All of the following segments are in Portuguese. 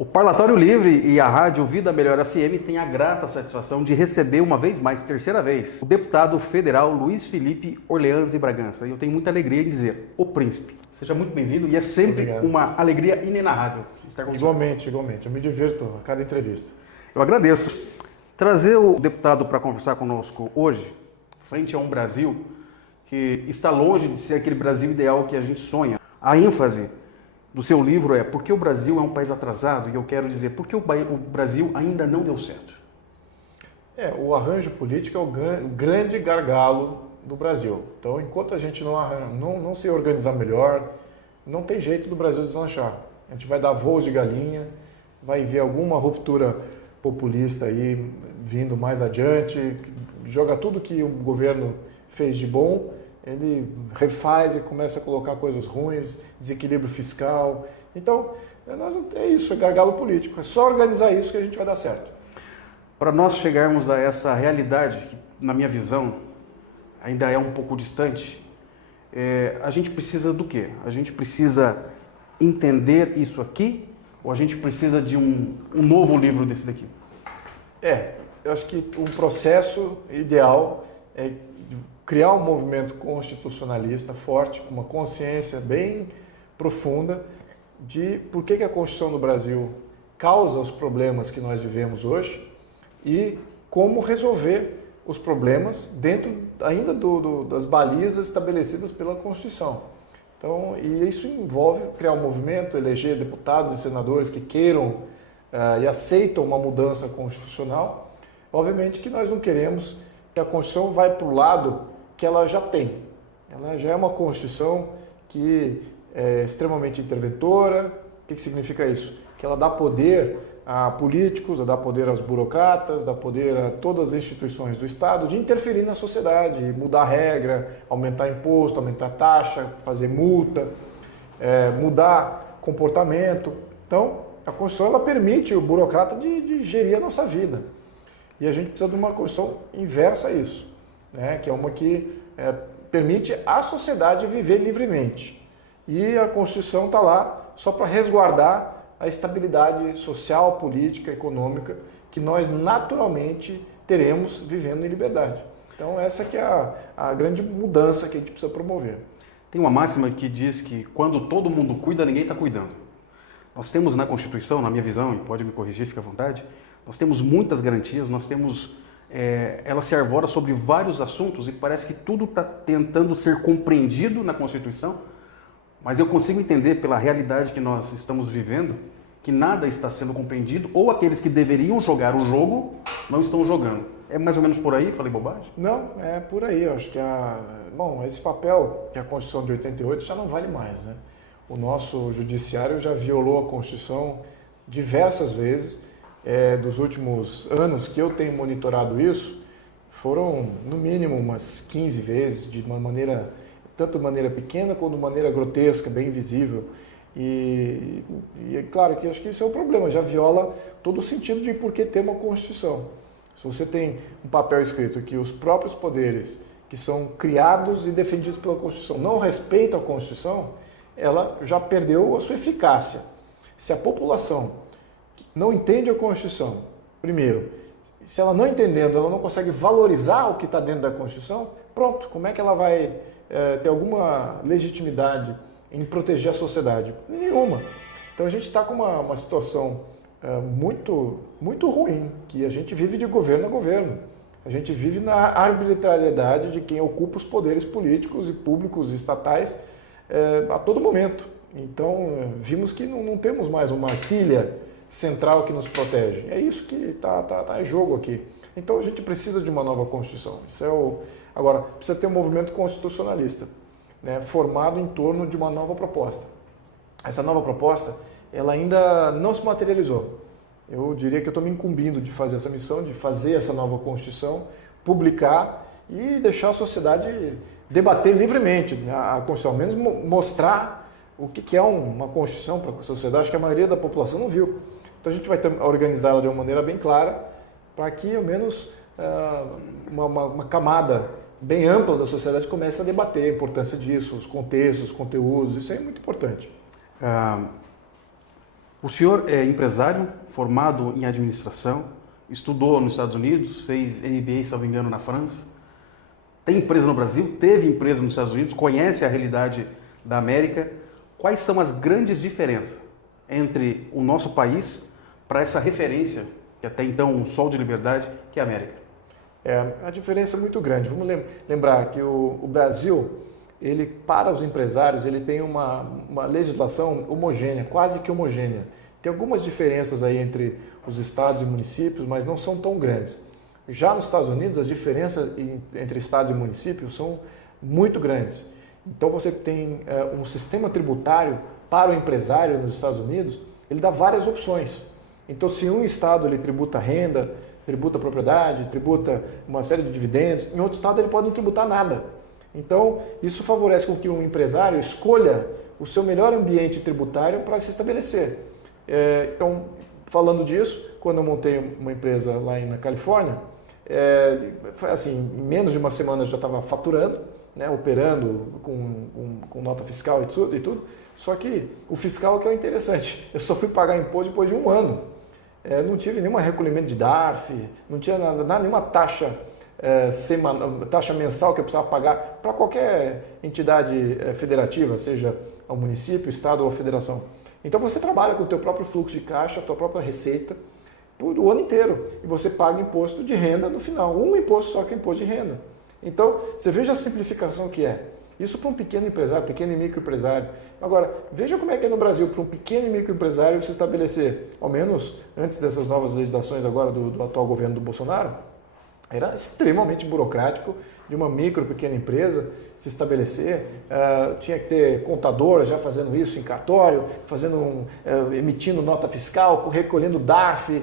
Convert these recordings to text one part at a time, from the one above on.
O Parlatório Livre e a Rádio Vida Melhor FM têm a grata satisfação de receber uma vez mais, terceira vez, o deputado federal Luiz Felipe Orleans e Bragança. E eu tenho muita alegria em dizer, o príncipe. Seja muito bem-vindo e é sempre Obrigado. uma alegria inenarrável estar com você. Igualmente. Eu me divirto a cada entrevista. Eu agradeço. Trazer o deputado para conversar conosco hoje, frente a um Brasil que está longe de ser aquele Brasil ideal que a gente sonha. A ênfase do seu livro é porque o Brasil é um país atrasado, e eu quero dizer porque o Brasil ainda não deu certo. O arranjo político é o grande gargalo do Brasil. Então, enquanto a gente não se organizar melhor, não tem jeito do Brasil deslanchar. A gente vai dar voos de galinha, vai ver alguma ruptura populista aí vindo mais adiante, joga tudo que o governo fez de bom, ele refaz e começa a colocar coisas ruins, desequilíbrio fiscal. Então, é isso, é gargalo político. É só organizar isso que a gente vai dar certo. Para nós chegarmos a essa realidade, que na minha visão ainda é um pouco distante, a gente precisa do quê? A gente precisa entender isso aqui ou a gente precisa de um novo livro desse daqui? Eu acho que um processo ideal é criar um movimento constitucionalista forte, com uma consciência bem profunda de por que a Constituição do Brasil causa os problemas que nós vivemos hoje e como resolver os problemas dentro ainda das balizas estabelecidas pela Constituição. Então, e isso envolve criar um movimento, eleger deputados e senadores que queiram e aceitam uma mudança constitucional. Obviamente que nós não queremos que a Constituição vá para o lado que ela já tem. Ela já é uma Constituição que é extremamente interventora. O que significa isso? Que ela dá poder a políticos, dá poder aos burocratas, dá poder a todas as instituições do Estado de interferir na sociedade, mudar regra, aumentar imposto, aumentar taxa, fazer multa, mudar comportamento. Então, a Constituição ela permite o burocrata de gerir a nossa vida. E a gente precisa de uma Constituição inversa a isso, né? Que é uma que permite à sociedade viver livremente. E a Constituição está lá só para resguardar a estabilidade social, política, econômica que nós naturalmente teremos vivendo em liberdade. Então essa que é a grande mudança que a gente precisa promover. Tem uma máxima que diz que quando todo mundo cuida, ninguém está cuidando. Nós temos na Constituição, na minha visão, e pode me corrigir, fica à vontade, nós temos muitas garantias, nós temos... ela se arvora sobre vários assuntos e parece que tudo está tentando ser compreendido na Constituição, mas eu consigo entender pela realidade que nós estamos vivendo que nada está sendo compreendido ou aqueles que deveriam jogar o jogo não estão jogando. É mais ou menos por aí? Falei bobagem? Não, é por aí. Eu acho que esse papel que a Constituição de 88 já não vale mais, né? O nosso judiciário já violou a Constituição diversas vezes. Dos últimos anos que eu tenho monitorado isso, foram no mínimo umas 15 vezes, tanto de maneira pequena quanto de maneira grotesca, bem visível. E é claro que eu acho que isso é um problema, já viola todo o sentido de por que ter uma Constituição. Se você tem um papel escrito que os próprios poderes que são criados e defendidos pela Constituição não respeitam a Constituição, ela já perdeu a sua eficácia. Se a população não entende a Constituição, primeiro, se ela não entendendo, ela não consegue valorizar o que está dentro da Constituição, pronto, como é que ela vai ter alguma legitimidade em proteger a sociedade? Nenhuma. Então a gente está com uma situação muito, muito ruim, que a gente vive de governo a governo. A gente vive na arbitrariedade de quem ocupa os poderes políticos e públicos e estatais a todo momento. Então vimos que não temos mais uma quilha central que nos protege. É isso que está em jogo aqui. Então a gente precisa de uma nova Constituição. Agora, precisa ter um movimento constitucionalista, né, formado em torno de uma nova proposta. Essa nova proposta, ela ainda não se materializou. Eu diria que eu estou me incumbindo de fazer essa missão, de fazer essa nova Constituição, publicar e deixar a sociedade debater livremente a Constituição, ao menos mostrar o que é uma Constituição para a sociedade, acho que a maioria da população não viu. Então a gente vai organizá-la de uma maneira bem clara, para que ao menos uma camada bem ampla da sociedade comece a debater a importância disso, os contextos, os conteúdos, isso é muito importante. O senhor é empresário, formado em administração, estudou nos Estados Unidos, fez MBA, se não me engano, na França, tem empresa no Brasil, teve empresa nos Estados Unidos, conhece a realidade da América. Quais são as grandes diferenças entre o nosso país para essa referência, que até então um sol de liberdade, que é a América? A diferença é muito grande. Vamos lembrar que o Brasil, ele, para os empresários, ele tem uma legislação homogênea, quase que homogênea. Tem algumas diferenças aí entre os estados e municípios, mas não são tão grandes. Já nos Estados Unidos, as diferenças entre estado e município são muito grandes. Então você tem um sistema tributário para o empresário nos Estados Unidos, ele dá várias opções. Então se um estado ele tributa renda, tributa propriedade, tributa uma série de dividendos, em outro estado ele pode não tributar nada. Então isso favorece com que um empresário escolha o seu melhor ambiente tributário para se estabelecer. Então, falando disso, quando eu montei uma empresa lá na Califórnia, foi assim, em menos de uma semana eu já estava faturando, né, operando com nota fiscal e tudo. Só que o fiscal que é o interessante, eu só fui pagar imposto depois de um ano. Não tive nenhum recolhimento de DARF, não tinha nenhuma taxa, taxa mensal que eu precisava pagar para qualquer entidade federativa, seja ao município, estado ou federação. Então você trabalha com o teu próprio fluxo de caixa, a tua própria receita, por o ano inteiro. E você paga imposto de renda no final. Um imposto só que é imposto de renda. Então, você veja a simplificação que é. Isso para um pequeno empresário, pequeno e microempresário. Agora, veja como é que é no Brasil, para um pequeno e microempresário se estabelecer, ao menos antes dessas novas legislações agora do atual governo do Bolsonaro, era extremamente burocrático de uma micro, pequena empresa se estabelecer. Tinha que ter contador já fazendo isso em cartório, emitindo nota fiscal, recolhendo DARF,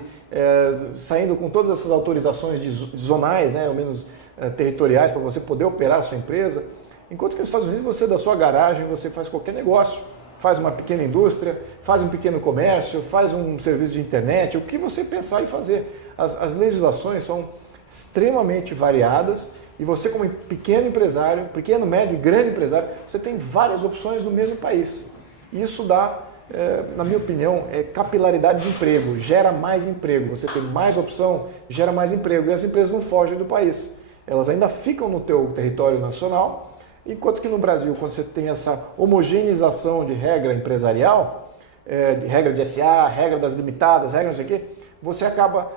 saindo com todas essas autorizações zonais, né, ao menos territoriais, para você poder operar a sua empresa. Enquanto que nos Estados Unidos, você da sua garagem, você faz qualquer negócio, faz uma pequena indústria, faz um pequeno comércio, faz um serviço de internet, o que você pensar em fazer. As legislações são extremamente variadas e você como pequeno empresário, pequeno, médio, grande empresário, você tem várias opções no mesmo país. Isso dá, na minha opinião, capilaridade de emprego, gera mais emprego. Você tem mais opção, gera mais emprego e as empresas não fogem do país. Elas ainda ficam no teu território nacional, enquanto que no Brasil, quando você tem essa homogeneização de regra empresarial, de regra de SA, regra das limitadas, regra não sei o quê, você acaba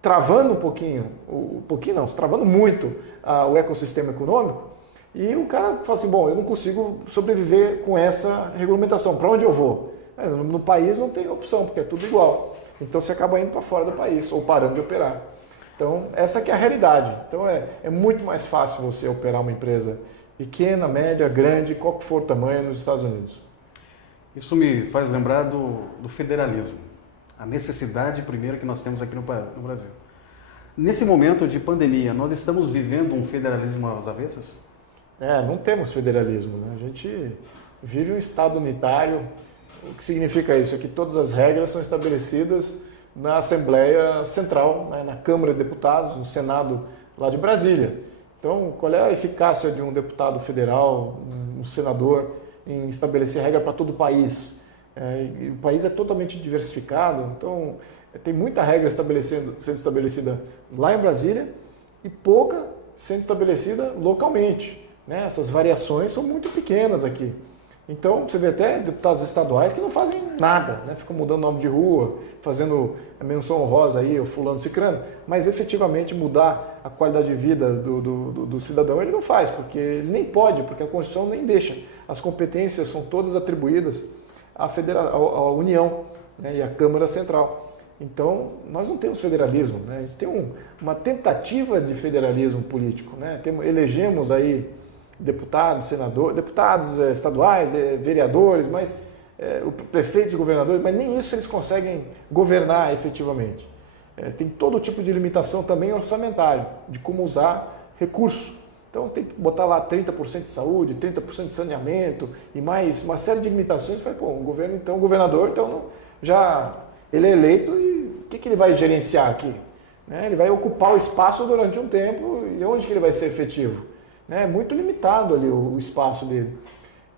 travando travando muito o ecossistema econômico, e o cara fala assim, bom, eu não consigo sobreviver com essa regulamentação, para onde eu vou? No país não tem opção, porque é tudo igual. Então você acaba indo para fora do país, ou parando de operar. Então essa que é a realidade. Então é muito mais fácil você operar uma empresa pequena, média, grande, qual que for o tamanho nos Estados Unidos. Isso me faz lembrar do federalismo. A necessidade, primeiro, que nós temos aqui no Brasil. Nesse momento de pandemia, nós estamos vivendo um federalismo às avessas? Não temos federalismo, né? A gente vive um Estado unitário. O que significa isso? É que todas as regras são estabelecidas na Assembleia Central, né? Na Câmara de Deputados, no Senado lá de Brasília. Então, qual é a eficácia de um deputado federal, um senador, em estabelecer regra para todo o país? E o país é totalmente diversificado, então tem muita regra sendo estabelecida lá em Brasília e pouca sendo estabelecida localmente, né? Essas variações são muito pequenas aqui. Então você vê até deputados estaduais que não fazem nada, né? Ficam mudando nome de rua, fazendo a menção honrosa aí, o fulano cicrano, mas efetivamente mudar a qualidade de vida do cidadão ele não faz, porque ele nem pode, porque a Constituição nem deixa. As competências são todas atribuídas à União, né, e à Câmara Central. Então, nós não temos federalismo, né? A gente tem uma tentativa de federalismo político, né? Elegemos aí deputados, senadores, deputados estaduais, vereadores, mas prefeitos e governadores, mas nem isso eles conseguem governar efetivamente. Tem todo tipo de limitação também orçamentária, de como usar recursos. Então tem que botar lá 30% de saúde, 30% de saneamento e mais uma série de limitações. O governador, ele é eleito e o que ele vai gerenciar aqui? Né? Ele vai ocupar o espaço durante um tempo e onde que ele vai ser efetivo? É muito limitado ali o espaço dele.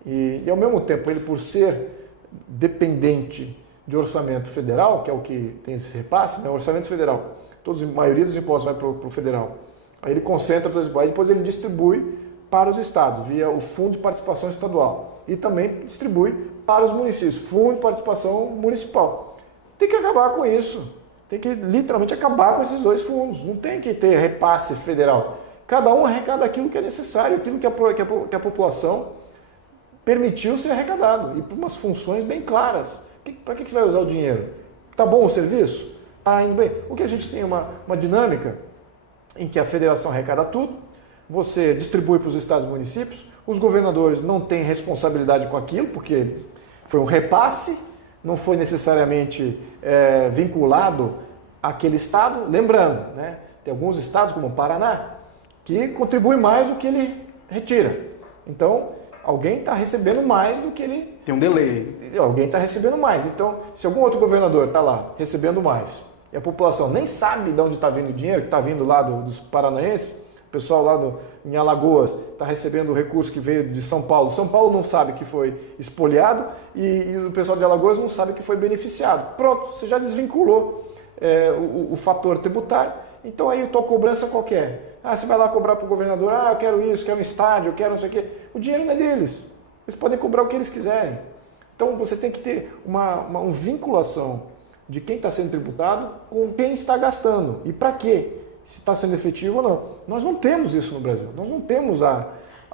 E ao mesmo tempo, ele por ser dependente de orçamento federal, que é o que tem esse repasse, né? Orçamento federal, a maioria dos impostos vai para o federal. Aí ele concentra, aí depois ele distribui para os estados, via o Fundo de Participação Estadual. E também distribui para os municípios, Fundo de Participação Municipal. Tem que acabar com isso. Tem que literalmente acabar com esses dois fundos. Não tem que ter repasse federal. Cada um arrecada aquilo que é necessário, aquilo que a população permitiu ser arrecadado. E por umas funções bem claras. Para que você vai usar o dinheiro? Está bom o serviço? Está indo bem? O que a gente tem uma dinâmica em que a federação arrecada tudo, você distribui para os estados e municípios, os governadores não têm responsabilidade com aquilo, porque foi um repasse, não foi necessariamente vinculado àquele estado. Lembrando, né, tem alguns estados, como o Paraná, que contribuem mais do que ele retira. Então, alguém está recebendo mais do que ele... Tem um delay. Alguém está recebendo mais. Então, se algum outro governador está lá recebendo mais, e a população nem sabe de onde está vindo o dinheiro, que está vindo lá dos paranaenses, o pessoal lá em Alagoas está recebendo o recurso que veio de São Paulo. São Paulo não sabe que foi espoliado e o pessoal de Alagoas não sabe que foi beneficiado. Pronto, você já desvinculou o fator tributário. Então aí a tua cobrança qualquer. Você vai lá cobrar para o governador, eu quero isso, quero um estádio, eu quero não sei o quê. O dinheiro não é deles. Eles podem cobrar o que eles quiserem. Então você tem que ter uma vinculação de quem está sendo tributado com quem está gastando. E para quê? Se está sendo efetivo ou não. Nós não temos isso no Brasil. Nós não temos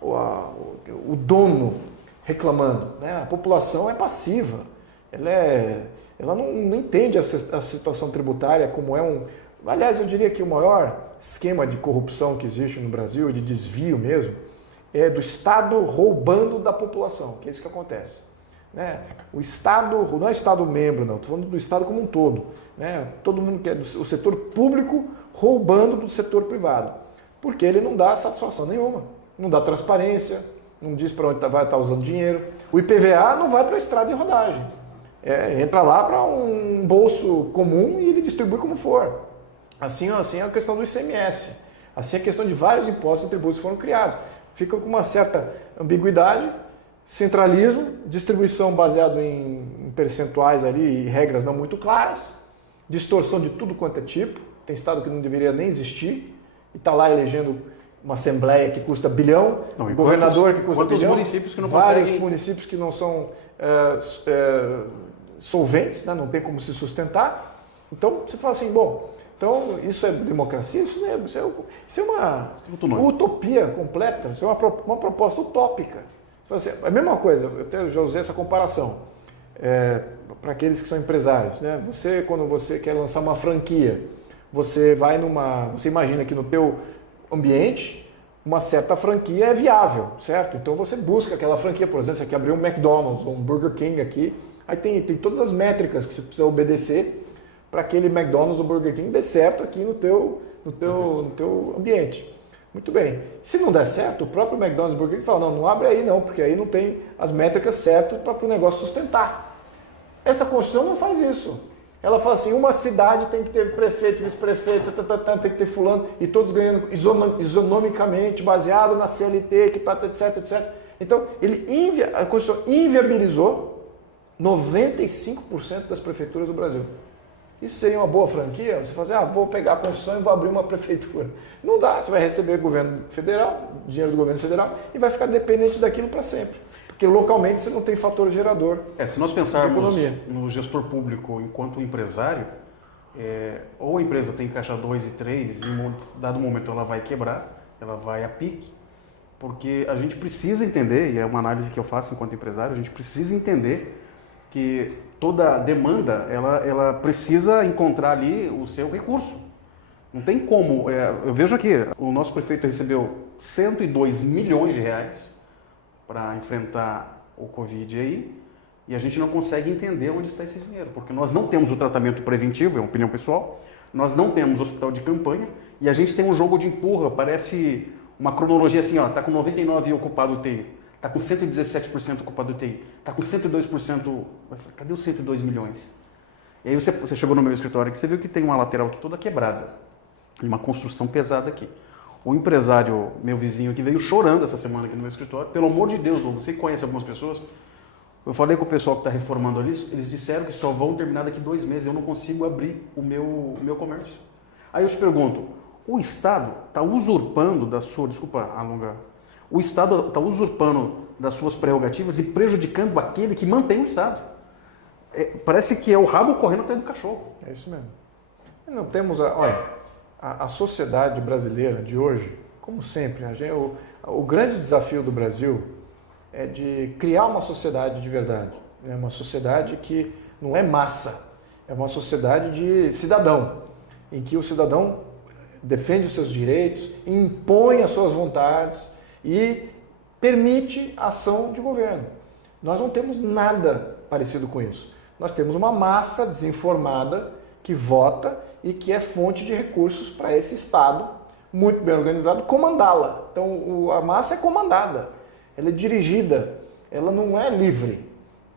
o dono reclamando. Né? A população é passiva. Ela não entende a situação tributária como é um... Aliás, eu diria que o maior esquema de corrupção que existe no Brasil, de desvio mesmo, é do Estado roubando da população, que é isso que acontece. Né? O Estado, não é o Estado membro, não, estou falando do Estado como um todo. Né? Todo mundo que é do setor público roubando do setor privado, porque ele não dá satisfação nenhuma, não dá transparência, não diz para onde vai estar usando dinheiro. O IPVA não vai para a estrada de rodagem, entra lá para um bolso comum e ele distribui como for. Assim é a questão do ICMS, assim é a questão de vários impostos e tributos que foram criados. Fica com uma certa ambiguidade, centralismo, distribuição baseada em percentuais ali e regras não muito claras, distorção de tudo quanto é tipo. Tem estado que não deveria nem existir e está lá elegendo uma assembleia que custa bilhão, um governador que custa bilhão, municípios que não vários conseguem... municípios que não são solventes, né? Não tem como se sustentar. Então você fala assim, bom, então isso é democracia? Isso é uma utopia completa, isso é uma proposta utópica. Assim, a mesma coisa, eu até já usei essa comparação para aqueles que são empresários. Né? Quando você quer lançar uma franquia, você imagina que no teu ambiente uma certa franquia é viável, certo? Então você busca aquela franquia, por exemplo, você quer abrir um McDonald's ou um Burger King aqui, aí tem todas as métricas que você precisa obedecer para aquele McDonald's ou Burger King dê certo aqui no teu ambiente. Muito bem. Se não der certo, o próprio McDonald's Burger King fala, não abre aí não, porque aí não tem as métricas certas para o negócio sustentar. Essa Constituição não faz isso. Ela fala assim, uma cidade tem que ter prefeito, vice-prefeito, tem que ter fulano, e todos ganhando isonomicamente, baseado na CLT, etc. Então, a Constituição inviabilizou 95% das prefeituras do Brasil. Isso seria uma boa franquia? Você fala assim, vou pegar a Constituição e vou abrir uma prefeitura. Não dá, você vai receber governo federal, dinheiro do governo federal, e vai ficar dependente daquilo para sempre. Porque localmente você não tem fator gerador. Se nós pensarmos no gestor público enquanto empresário, ou a empresa tem caixa 2 e 3, e em um dado momento ela vai quebrar, ela vai a pique, porque a gente precisa entender, e é uma análise que eu faço enquanto empresário, a gente precisa entender que toda demanda, ela precisa encontrar ali o seu recurso. Não tem como. Eu vejo aqui, o nosso prefeito recebeu 102 milhões de reais para enfrentar o Covid aí, e a gente não consegue entender onde está esse dinheiro, porque nós não temos o tratamento preventivo, é uma opinião pessoal, nós não temos hospital de campanha, e a gente tem um jogo de empurra, parece uma cronologia assim, está com 99% ocupado UTI, está com 117% ocupado UTI, está com 102%, cadê os 102 milhões? E aí você chegou no meu escritório que você viu que tem uma lateral toda quebrada, e uma construção pesada aqui. O empresário, meu vizinho, que veio chorando essa semana aqui no meu escritório, pelo amor de Deus, você conhece algumas pessoas, Eu falei com o pessoal que está reformando ali, eles disseram que só vão terminar daqui 2 meses, eu não consigo abrir o meu comércio. Aí eu te pergunto, o Estado está usurpando da sua, desculpa alongar, o Estado está usurpando das suas prerrogativas e prejudicando aquele que mantém o Estado. Parece que é o rabo correndo atrás do cachorro. É isso mesmo. Não temos, olha, a sociedade brasileira de hoje, como sempre, o grande desafio do Brasil é de criar uma sociedade de verdade. É uma sociedade que não é massa, é uma sociedade de cidadão, em que o cidadão defende os seus direitos, impõe as suas vontades e permite a ação de governo. Nós não temos nada parecido com isso. Nós temos uma massa desinformada que vota e que é fonte de recursos para esse Estado, muito bem organizado, comandá-la. Então a massa é comandada, ela é dirigida, ela não é livre.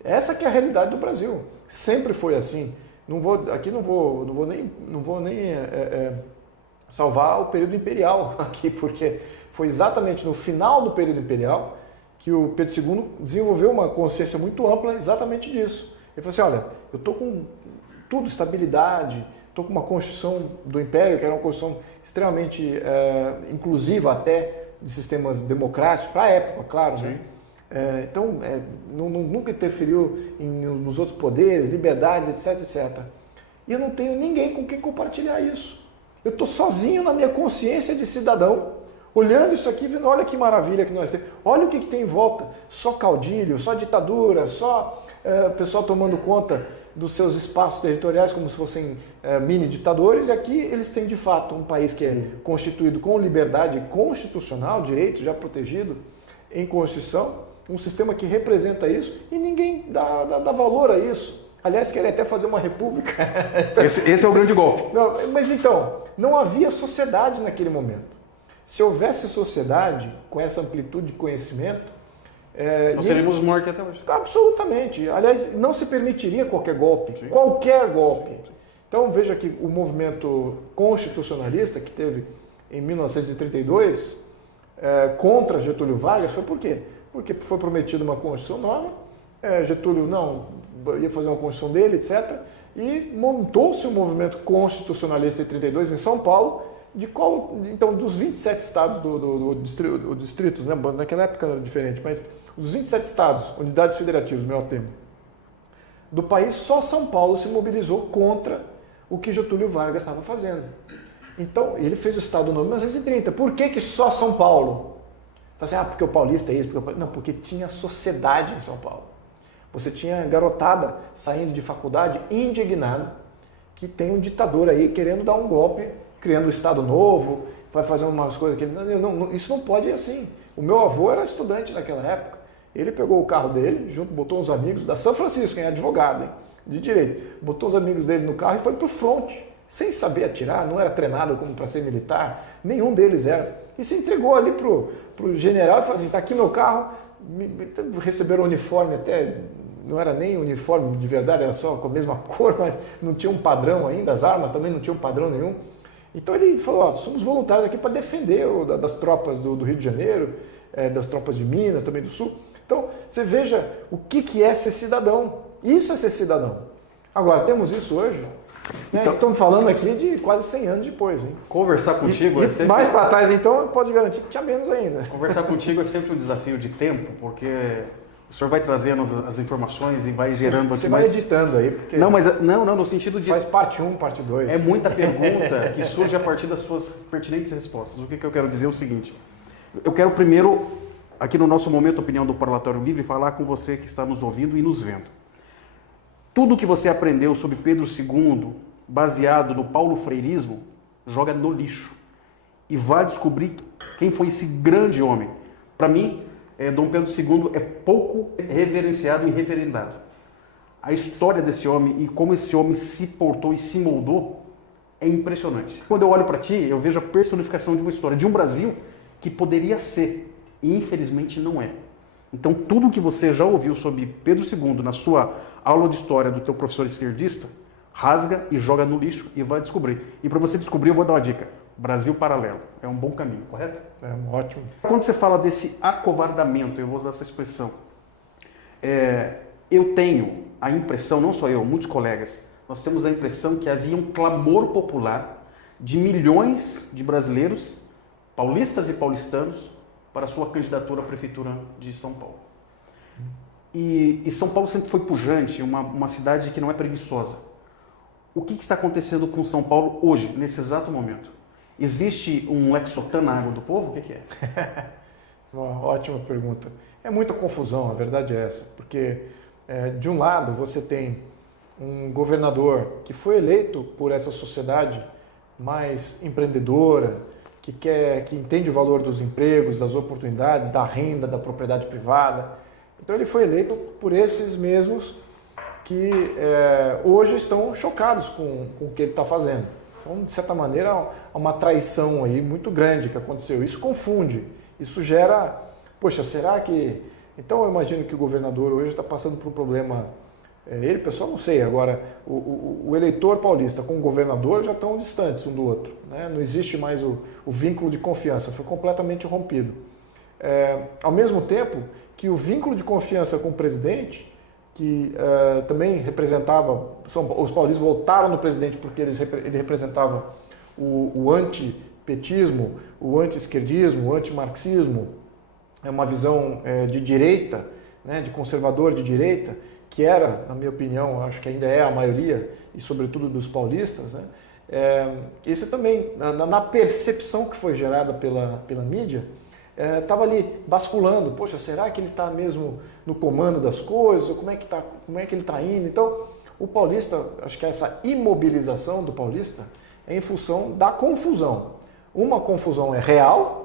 Essa que é a realidade do Brasil. Sempre foi assim. Não vou nem salvar o período imperial aqui, porque foi exatamente no final do período imperial que o Pedro II desenvolveu uma consciência muito ampla exatamente disso. Ele falou assim, olha, eu estou com tudo, estabilidade, estou com uma Constituição do Império, que era uma Constituição extremamente inclusiva até de sistemas democráticos, para a época, claro, né? Então, nunca interferiu nos outros poderes, liberdades, etc, etc. E eu não tenho ninguém com quem compartilhar isso. Eu estou sozinho na minha consciência de cidadão, olhando isso aqui, vendo, olha que maravilha que nós temos. Olha o que tem em volta. Só caudilho, só ditadura, só pessoal tomando conta dos seus espaços territoriais como se fossem mini ditadores. E aqui eles têm, de fato, um país que é constituído com liberdade constitucional, direito já protegido em Constituição, um sistema que representa isso e ninguém dá valor a isso. Aliás, querem até fazer uma república. Esse é o grande golpe. Não, mas então, não havia sociedade naquele momento. Se houvesse sociedade com essa amplitude de conhecimento... nós seríamos mortos até hoje. Absolutamente. Aliás, não se permitiria qualquer golpe. Sim. Qualquer golpe. Sim. Então, veja que o movimento constitucionalista que teve em 1932 contra Getúlio Vargas foi por quê? Porque foi prometida uma Constituição nova, Getúlio ia fazer uma Constituição dele, etc. E montou-se um movimento constitucionalista em 32 em São Paulo, então, dos 27 estados do distritos, né? Naquela época era diferente, mas dos 27 estados, unidades federativas, melhor termo, do país, só São Paulo se mobilizou contra o que Getúlio Vargas estava fazendo. Então, ele fez o Estado Novo em 1930. Por que só São Paulo? Assim, porque o paulista é isso. Não, porque tinha sociedade em São Paulo. Você tinha garotada saindo de faculdade indignada que tem um ditador aí querendo dar um golpe, criando um Estado Novo, vai fazer umas coisas que... isso não pode ir assim. O meu avô era estudante naquela época. Ele pegou o carro dele, botou uns amigos da São Francisco, quem é advogado, hein, de direito, botou os amigos dele no carro e foi pro fronte, sem saber atirar, não era treinado como para ser militar, nenhum deles era. E se entregou ali pro general e falou assim, tá aqui meu carro, receberam o uniforme até, não era nem uniforme de verdade, era só com a mesma cor, mas não tinha um padrão ainda, as armas também não tinham padrão nenhum. Então ele falou, somos voluntários aqui para defender das tropas do Rio de Janeiro, das tropas de Minas, também do Sul. Então, você veja o que é ser cidadão. Isso é ser cidadão. Agora, temos isso hoje? Então, estamos falando aqui de quase 100 anos depois. Hein? Conversar contigo é sempre... Mais para trás, então, pode garantir que tinha menos ainda. Conversar contigo é sempre um desafio de tempo, porque o senhor vai trazendo as informações e vai gerando aqui mais... Você vai editando aí, porque... Não, mas não, no sentido de... Faz parte 1, parte 2. É muita pergunta que surge a partir das suas pertinentes respostas. O que eu quero dizer é o seguinte. Eu quero primeiro, aqui no nosso momento Opinião do Parlatório Livre, falar com você que está nos ouvindo e nos vendo. Tudo que você aprendeu sobre Pedro II, baseado no paulo freirismo, joga no lixo. E vai descobrir quem foi esse grande homem. Para mim, Dom Pedro II é pouco reverenciado e referendado. A história desse homem e como esse homem se portou e se moldou é impressionante. Quando eu olho para ti, eu vejo a personificação de uma história, de um Brasil que poderia ser, e infelizmente não é. Então, tudo que você já ouviu sobre Pedro II na sua aula de história do teu professor esquerdista, rasga e joga no lixo e vai descobrir. E para você descobrir, eu vou dar uma dica. Brasil paralelo. É um bom caminho, correto? É ótimo. Quando você fala desse acovardamento, eu vou usar essa expressão, Eu tenho a impressão, não só eu, muitos colegas, nós temos a impressão que havia um clamor popular de milhões de brasileiros, paulistas e paulistanos, para a sua candidatura à Prefeitura de São Paulo. E São Paulo sempre foi pujante, uma cidade que não é preguiçosa. O que está acontecendo com São Paulo hoje, nesse exato momento? Existe um Lexotan na água do povo? O que é? Uma ótima pergunta. É muita confusão, a verdade é essa. Porque, de um lado, você tem um governador que foi eleito por essa sociedade mais empreendedora, que entende o valor dos empregos, das oportunidades, da renda, da propriedade privada. Então ele foi eleito por esses mesmos que hoje estão chocados com o que ele está fazendo. Então, de certa maneira, há uma traição aí muito grande que aconteceu. Isso confunde, isso gera... Poxa, será que... Então eu imagino que o governador hoje está passando por um problema... Ele, pessoal, não sei. Agora, o eleitor paulista com o governador já estão distantes um do outro, né? Não existe mais o vínculo de confiança, foi completamente rompido. Ao mesmo tempo que o vínculo de confiança com o presidente, que também representava... Os paulistas votaram no presidente porque ele representava o antipetismo, o anti-esquerdismo, o anti-marxismo, uma visão de direita, né, de conservador de direita, que era, na minha opinião, acho que ainda é a maioria, e sobretudo dos paulistas, né? Esse também, na percepção que foi gerada pela mídia, estava ali basculando. Poxa, será que ele está mesmo no comando das coisas? Como é que ele está indo? Então, o paulista, acho que essa imobilização do paulista é em função da confusão. Uma confusão é real,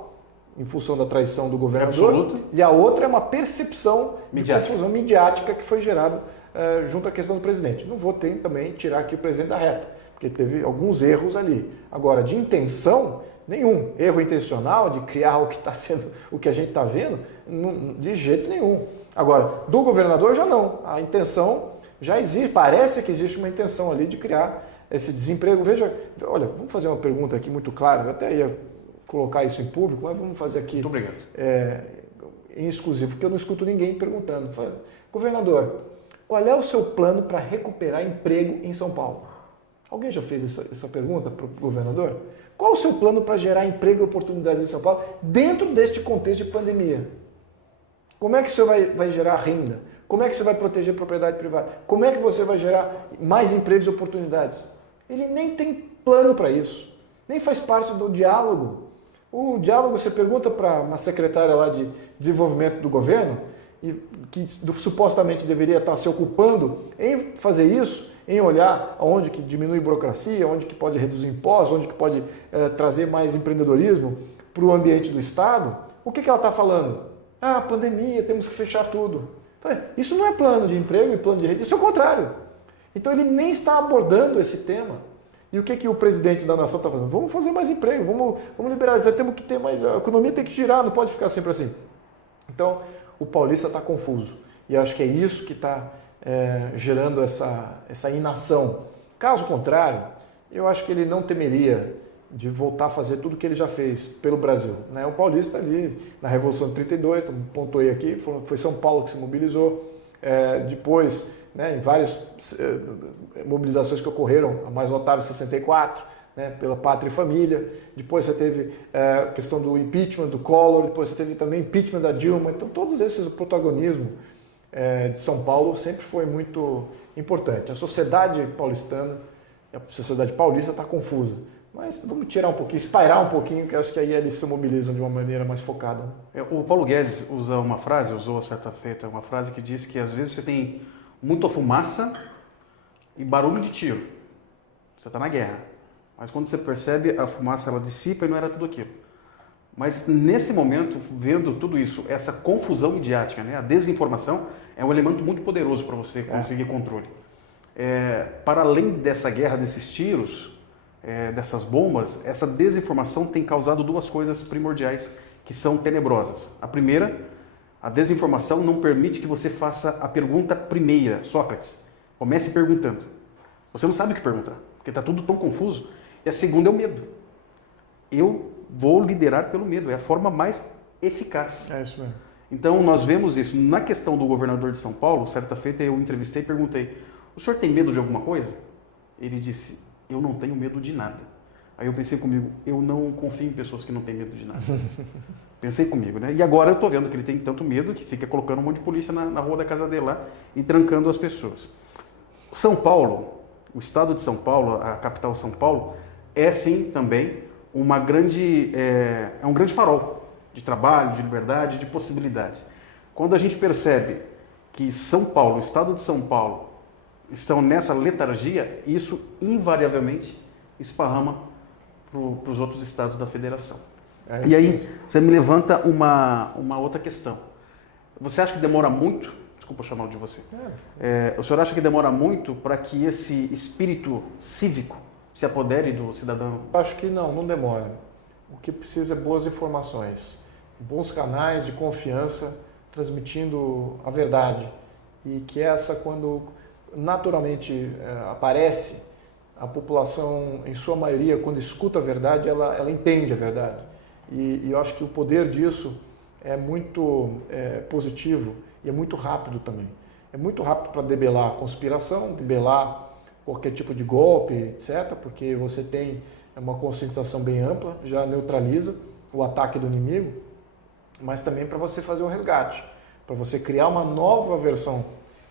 em função da traição do governador, absoluta, e a outra é uma percepção de confusão midiática que foi gerada junto à questão do presidente. Não vou também tirar aqui o presidente da reta, porque teve alguns erros ali. Agora, de intenção, nenhum. Erro intencional de criar o que está sendo, o que a gente está vendo, de jeito nenhum. Agora, do governador já não. A intenção já existe, parece que existe uma intenção ali de criar esse desemprego. Veja, olha, vamos fazer uma pergunta aqui muito clara, eu até ia colocar isso em público, mas vamos fazer aqui em exclusivo, porque eu não escuto ninguém perguntando. Governador, qual é o seu plano para recuperar emprego em São Paulo? Alguém já fez essa pergunta para o governador? Qual o seu plano para gerar emprego e oportunidades em São Paulo dentro deste contexto de pandemia? Como é que o senhor vai gerar renda? Como é que você vai proteger a propriedade privada? Como é que você vai gerar mais empregos e oportunidades? Ele nem tem plano para isso, nem faz parte do diálogo. O diálogo, você pergunta para uma secretária lá de desenvolvimento do governo, que supostamente deveria estar se ocupando em fazer isso, em olhar onde que diminui burocracia, onde que pode reduzir impostos, onde que pode trazer mais empreendedorismo para o ambiente do Estado. O que ela está falando? Pandemia, temos que fechar tudo. Isso não é plano de emprego e plano de rede, isso é o contrário. Então ele nem está abordando esse tema. E o que o presidente da nação está fazendo? Vamos fazer mais emprego, vamos liberalizar, temos que ter mais... A economia tem que girar, não pode ficar sempre assim. Então, o paulista está confuso. E acho que é isso que está gerando essa inação. Caso contrário, eu acho que ele não temeria de voltar a fazer tudo o que ele já fez pelo Brasil, né? O paulista ali, na Revolução de 32, pontuei aqui, foi São Paulo que se mobilizou, depois... Né, em várias mobilizações que ocorreram, a mais notável 64, né, pela Pátria e Família. Depois você teve a questão do impeachment do Collor, depois você teve também impeachment da Dilma. Então todos esses, o protagonismo de São Paulo sempre foi muito importante. A sociedade paulistana, a sociedade paulista está confusa. Mas vamos tirar um pouquinho, espairar um pouquinho, que acho que aí eles se mobilizam de uma maneira mais focada. O Paulo Guedes usou certa feita, uma frase que diz que às vezes você tem muita fumaça e barulho de tiro. Você está na guerra. Mas quando você percebe, a fumaça ela dissipa e não era tudo aquilo. Mas nesse momento, vendo tudo isso, essa confusão midiática, né, a desinformação, é um elemento muito poderoso para você conseguir controle. Para além dessa guerra, desses tiros, dessas bombas, essa desinformação tem causado duas coisas primordiais que são tenebrosas. A primeira, a desinformação não permite que você faça a pergunta primeira, Sócrates. Comece perguntando. Você não sabe o que perguntar, porque está tudo tão confuso. E a segunda é o medo. Eu vou liderar pelo medo, é a forma mais eficaz. É isso mesmo. Então, nós vemos isso. Na questão do governador de São Paulo, certa feita eu entrevistei e perguntei, o senhor tem medo de alguma coisa? Ele disse, eu não tenho medo de nada. Aí eu pensei comigo, eu não confio em pessoas que não têm medo de nada. Pensei comigo, né? E agora eu estou vendo que ele tem tanto medo que fica colocando um monte de polícia na rua da casa dele lá e trancando as pessoas. São Paulo, o estado de São Paulo, a capital São Paulo, é sim também um grande farol de trabalho, de liberdade, de possibilidades. Quando a gente percebe que São Paulo, o estado de São Paulo, estão nessa letargia, isso invariavelmente esparrama para os outros estados da federação. E aí você me levanta uma outra questão. Você acha que demora muito? Desculpa chamar de você. O senhor acha que demora muito para que esse espírito cívico se apodere do cidadão? Acho que não demora. O que precisa é boas informações, bons canais de confiança, transmitindo a verdade. E que essa, quando naturalmente aparece, a população, em sua maioria, quando escuta a verdade, ela entende a verdade. E eu acho que o poder disso é muito positivo e é muito rápido também. É muito rápido para debelar a conspiração, debelar qualquer tipo de golpe, etc., porque você tem uma conscientização bem ampla, já neutraliza o ataque do inimigo, mas também para você fazer o resgate, para você criar uma nova versão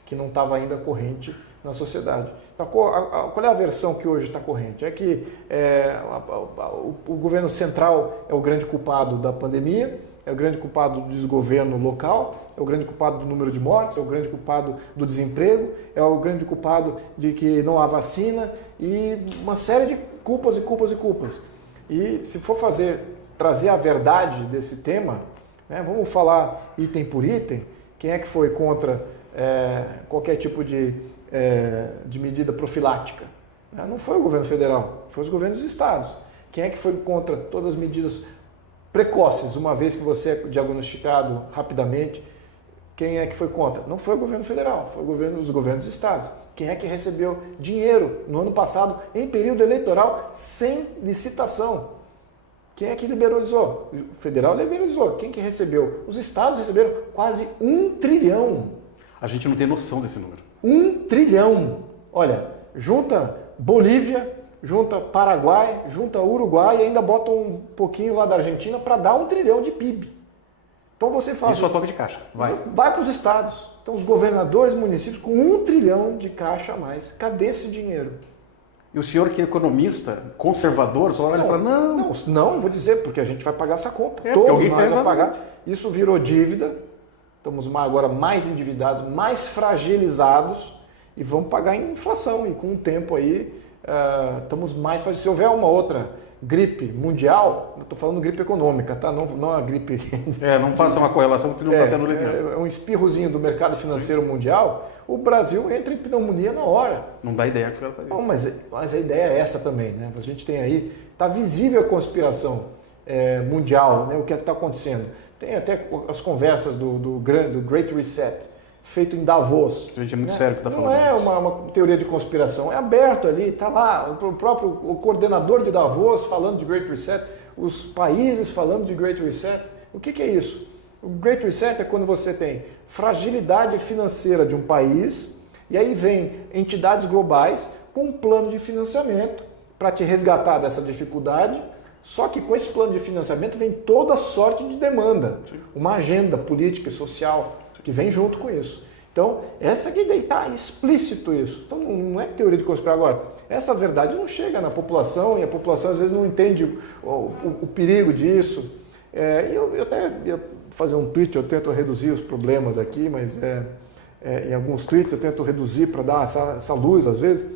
que não estava ainda corrente na sociedade. Então, qual é a versão que hoje está corrente? É que o governo central é o grande culpado da pandemia, é o grande culpado do desgoverno local, é o grande culpado do número de mortes, é o grande culpado do desemprego, é o grande culpado de que não há vacina e uma série de culpas e culpas e culpas. E se for trazer a verdade desse tema, né, vamos falar item por item, quem é que foi contra qualquer tipo de medida profilática? Não foi o governo federal, foi os governos dos estados. Quem é que foi contra todas as medidas precoces, uma vez que você é diagnosticado rapidamente? Quem é que foi contra? Não foi o governo federal, foi os governos dos estados. Quem é que recebeu dinheiro no ano passado, em período eleitoral, sem licitação? Quem é que liberalizou? O federal liberalizou. Quem que recebeu? Os estados receberam quase 1 trilhão. A gente não tem noção desse número. 1 trilhão. Olha, junta Bolívia, junta Paraguai, junta Uruguai e ainda bota um pouquinho lá da Argentina para dar 1 trilhão de PIB. Então você faz... Isso é toque de caixa. Vai para os estados. Então os governadores, municípios com 1 trilhão de caixa a mais. Cadê esse dinheiro? E o senhor que é economista, conservador, só olha e fala, não, vou dizer, porque a gente vai pagar essa conta. Todos nós vamos pagar. Isso virou dívida. Estamos agora mais endividados, mais fragilizados e vamos pagar em inflação. E com o tempo aí, estamos mais... Se houver uma outra gripe mundial, eu estou falando gripe econômica, tá? Não a gripe... não faça uma correlação que não está sendo legal. É um espirrozinho do mercado financeiro mundial, o Brasil entra em pneumonia na hora. Não dá ideia que os caras fazem isso. Mas a ideia é essa também, né? A gente tem aí... Está visível a conspiração mundial, né? O que está acontecendo. Tem até as conversas do Great Reset, feito em Davos. A gente é muito sério que está falando. Não é uma teoria de conspiração, é aberto ali, está lá o coordenador de Davos falando de Great Reset, os países falando de Great Reset. O que é isso? O Great Reset é quando você tem fragilidade financeira de um país e aí vem entidades globais com um plano de financiamento para te resgatar dessa dificuldade. Só que com esse plano de financiamento vem toda sorte de demanda, uma agenda política e social que vem junto com isso. Então, essa que está explícito isso. Então, não é teoria de conspiração. Agora, essa verdade não chega na população e a população às vezes não entende o perigo disso. Eu até ia fazer um tweet, eu tento reduzir os problemas aqui, mas em alguns tweets eu tento reduzir para dar essa luz às vezes.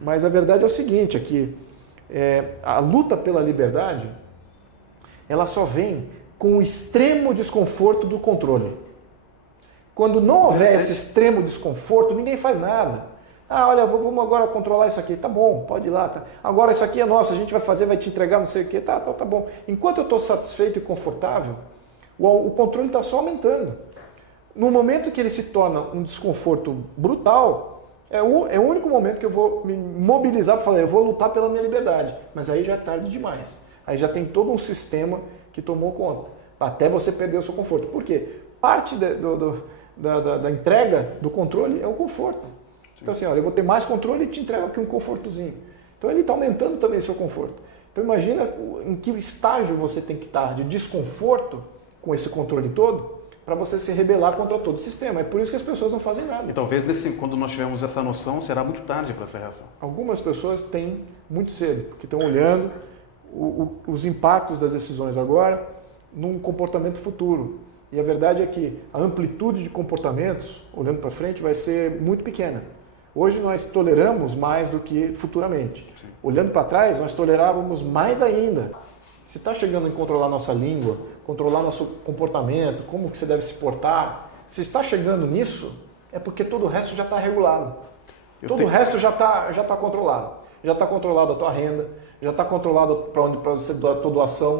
Mas a verdade é o seguinte, aqui. A luta pela liberdade, ela só vem com o extremo desconforto do controle. Quando não houver esse extremo desconforto, ninguém faz nada. Olha, vamos agora controlar isso aqui. Tá bom, pode ir lá. Tá. Agora isso aqui é nosso, a gente vai fazer, vai te entregar não sei o quê. Tá bom. Enquanto eu estou satisfeito e confortável, o controle está só aumentando. No momento que ele se torna um desconforto brutal, é o único momento que eu vou me mobilizar para falar, eu vou lutar pela minha liberdade. Mas aí já é tarde demais. Aí já tem todo um sistema que tomou conta. Até você perder o seu conforto. Por quê? parte da entrega do controle é o conforto. Sim. Então assim, olha, eu vou ter mais controle e te entrego aqui um confortozinho. Então ele está aumentando também seu conforto. Então imagina em que estágio você tem que estar de desconforto com esse controle todo para você se rebelar contra todo o sistema. É por isso que as pessoas não fazem nada. E talvez quando nós tivermos essa noção, será muito tarde para essa reação. Algumas pessoas têm muito cedo, porque estão olhando os impactos das decisões agora num comportamento futuro. E a verdade é que a amplitude de comportamentos, olhando para frente, vai ser muito pequena. Hoje nós toleramos mais do que futuramente. Sim. Olhando para trás, nós tolerávamos mais ainda. Se está chegando em controlar nossa língua, controlar nosso comportamento, como que você deve se portar, se está chegando nisso, é porque todo o resto já está regulado. O resto já está controlado. Já está controlado a tua renda, já está controlado para onde para você dar a tua doação,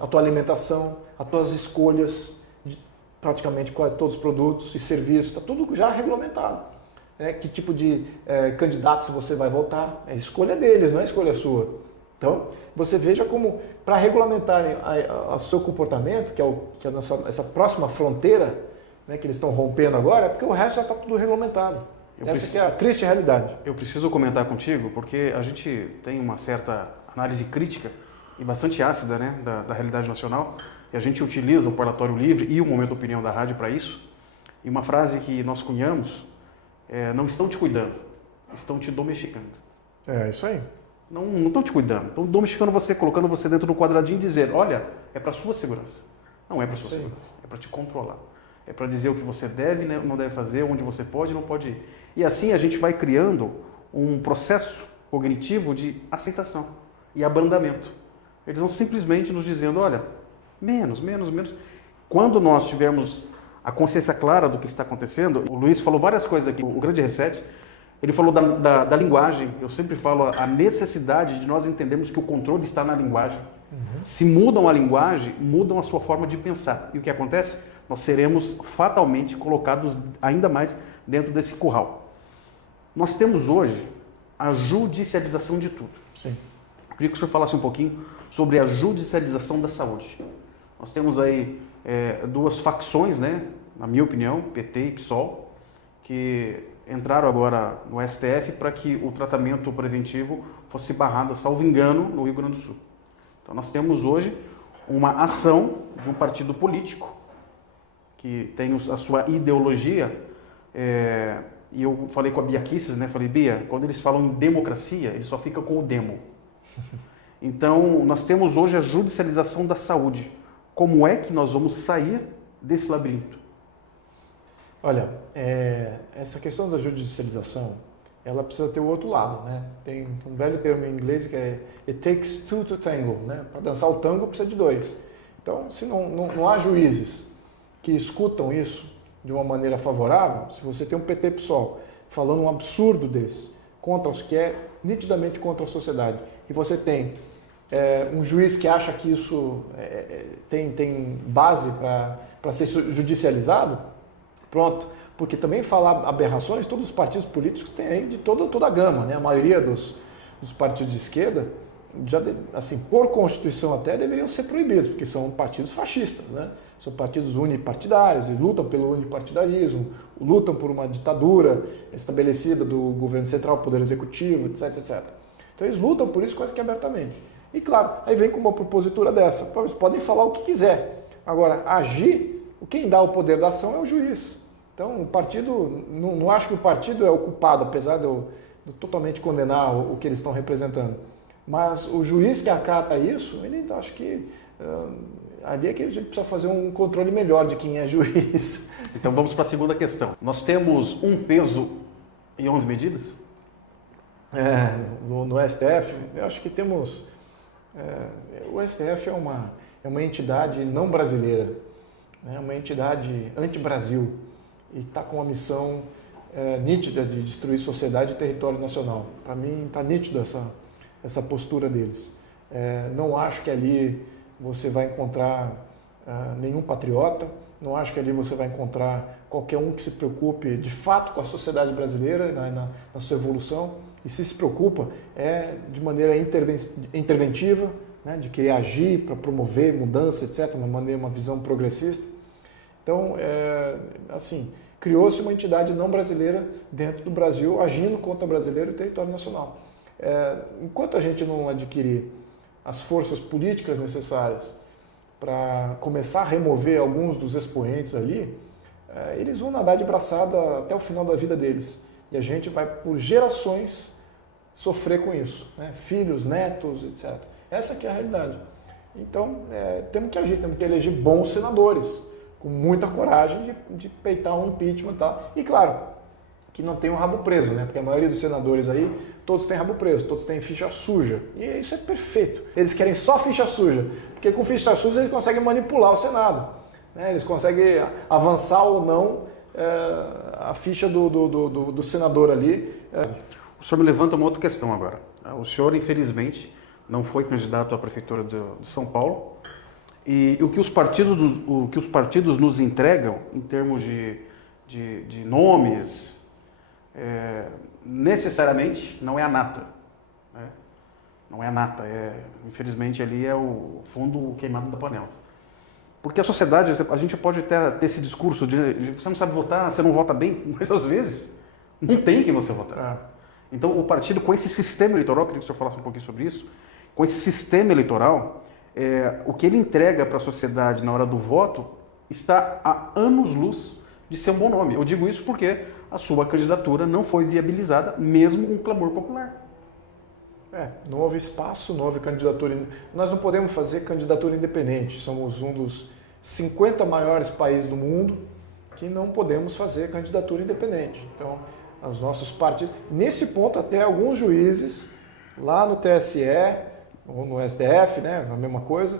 a tua alimentação, as tuas escolhas, de praticamente todos os produtos e serviços, está tudo já regulamentado. Que tipo de candidatos você vai votar, é escolha deles, não é escolha sua. Então, você veja como, para regulamentarem o seu comportamento, que é essa próxima fronteira, né, que eles estão rompendo agora, é porque o resto já está tudo regulamentado. Essa é a triste realidade. Eu preciso comentar contigo, porque a gente tem uma certa análise crítica e bastante ácida, né, da realidade nacional, e a gente utiliza o Parlatório Livre e o Momento Opinião da Rádio para isso. E uma frase que nós cunhamos não estão te cuidando, estão te domesticando. É isso aí. Não estão te cuidando, estão domesticando você, colocando você dentro do quadradinho e dizer, olha, é para sua segurança. Não é para sua segurança, é para te controlar. É para dizer o que você deve, né, não deve fazer, onde você pode e não pode ir. E assim a gente vai criando um processo cognitivo de aceitação e abrandamento. Eles vão simplesmente nos dizendo, olha, menos. Quando nós tivermos a consciência clara do que está acontecendo, o Luiz falou várias coisas aqui, o grande reset, ele falou da linguagem. Eu sempre falo a necessidade de nós entendermos que o controle está na linguagem. Uhum. Se mudam a linguagem, mudam a sua forma de pensar. E o que acontece? Nós seremos fatalmente colocados ainda mais dentro desse curral. Nós temos hoje a judicialização de tudo. Sim. Eu queria que o senhor falasse um pouquinho sobre a judicialização da saúde. Nós temos aí duas facções, né, na minha opinião, PT e PSOL, que entraram agora no STF para que o tratamento preventivo fosse barrado, salvo engano, no Rio Grande do Sul. Então nós temos hoje uma ação de um partido político que tem a sua ideologia, e eu falei com a Bia Kicis, né? Falei, Bia, quando eles falam em democracia, eles só ficam com o demo. Então, nós temos hoje a judicialização da saúde. Como é que nós vamos sair desse labirinto? Olha, essa questão da judicialização, ela precisa ter o outro lado, né? Tem um velho termo em inglês que é it takes two to tango, né? Para dançar o tango precisa de dois. Então, se não há juízes que escutam isso de uma maneira favorável, se você tem um PT-PSOL falando um absurdo desse, contra os que é nitidamente contra a sociedade, e você tem um juiz que acha que isso tem base para ser judicializado, pronto, porque também falar aberrações, todos os partidos políticos têm aí de toda a gama, né? A maioria dos partidos de esquerda, já, assim, por Constituição até, deveriam ser proibidos, porque são partidos fascistas, né? São partidos unipartidários, eles lutam pelo unipartidarismo, lutam por uma ditadura estabelecida do governo central, poder executivo, etc. Então eles lutam por isso quase que abertamente. E claro, aí vem com uma propositura dessa, eles podem falar o que quiser. Agora, agir, quem dá o poder da ação é o juiz. Então o partido, não acho que o partido é o culpado, apesar de eu totalmente condenar o que eles estão representando. Mas o juiz que acata isso, ele acho que ali é que a gente precisa fazer um controle melhor de quem é juiz. Então vamos para a segunda questão. Nós temos um peso e 11 medidas? No STF, eu acho que temos... o STF é uma entidade não brasileira, é uma entidade anti-Brasil e está com uma missão nítida de destruir sociedade e território nacional. Para mim está nítida essa postura deles. Não acho que ali você vai encontrar nenhum patriota, não acho que ali você vai encontrar qualquer um que se preocupe de fato com a sociedade brasileira na sua evolução, e se preocupa de maneira interventiva, né, de querer agir para promover mudança, etc., uma visão progressista. Então, assim, criou-se uma entidade não brasileira dentro do Brasil, agindo contra brasileiro e território nacional. Enquanto a gente não adquirir as forças políticas necessárias para começar a remover alguns dos expoentes ali, eles vão nadar de braçada até o final da vida deles. E a gente vai, por gerações, sofrer com isso, né? Filhos, netos, etc. Essa que é a realidade. Então, temos que agir, temos que eleger bons senadores, com muita coragem de peitar um impeachment e tal. E, claro, que não tem um rabo preso, né? Porque a maioria dos senadores aí, todos têm rabo preso, todos têm ficha suja. E isso é perfeito. Eles querem só ficha suja, porque com ficha suja eles conseguem manipular o Senado, né? Eles conseguem avançar ou não a ficha do senador ali. O senhor me levanta uma outra questão agora. O senhor, infelizmente, não foi candidato à prefeitura de São Paulo. E o que os partidos nos entregam, em termos de nomes, necessariamente não é a nata. Né? Não é a nata. Infelizmente, ali é o fundo queimado da panela. Porque a sociedade, a gente pode até ter esse discurso de você não sabe votar, você não vota bem, mas às vezes não tem quem você votar. Então, o partido, com esse sistema eleitoral, queria que o senhor falasse um pouquinho sobre isso, com esse sistema eleitoral, o que ele entrega para a sociedade na hora do voto está a anos-luz de ser um bom nome. Eu digo isso porque a sua candidatura não foi viabilizada, mesmo com clamor popular. Não houve espaço, não houve candidatura. Nós não podemos fazer candidatura independente. Somos um dos 50 maiores países do mundo que não podemos fazer candidatura independente. Então, os nossos partidos... Nesse ponto, até alguns juízes, lá no TSE, ou no STF, né, a mesma coisa,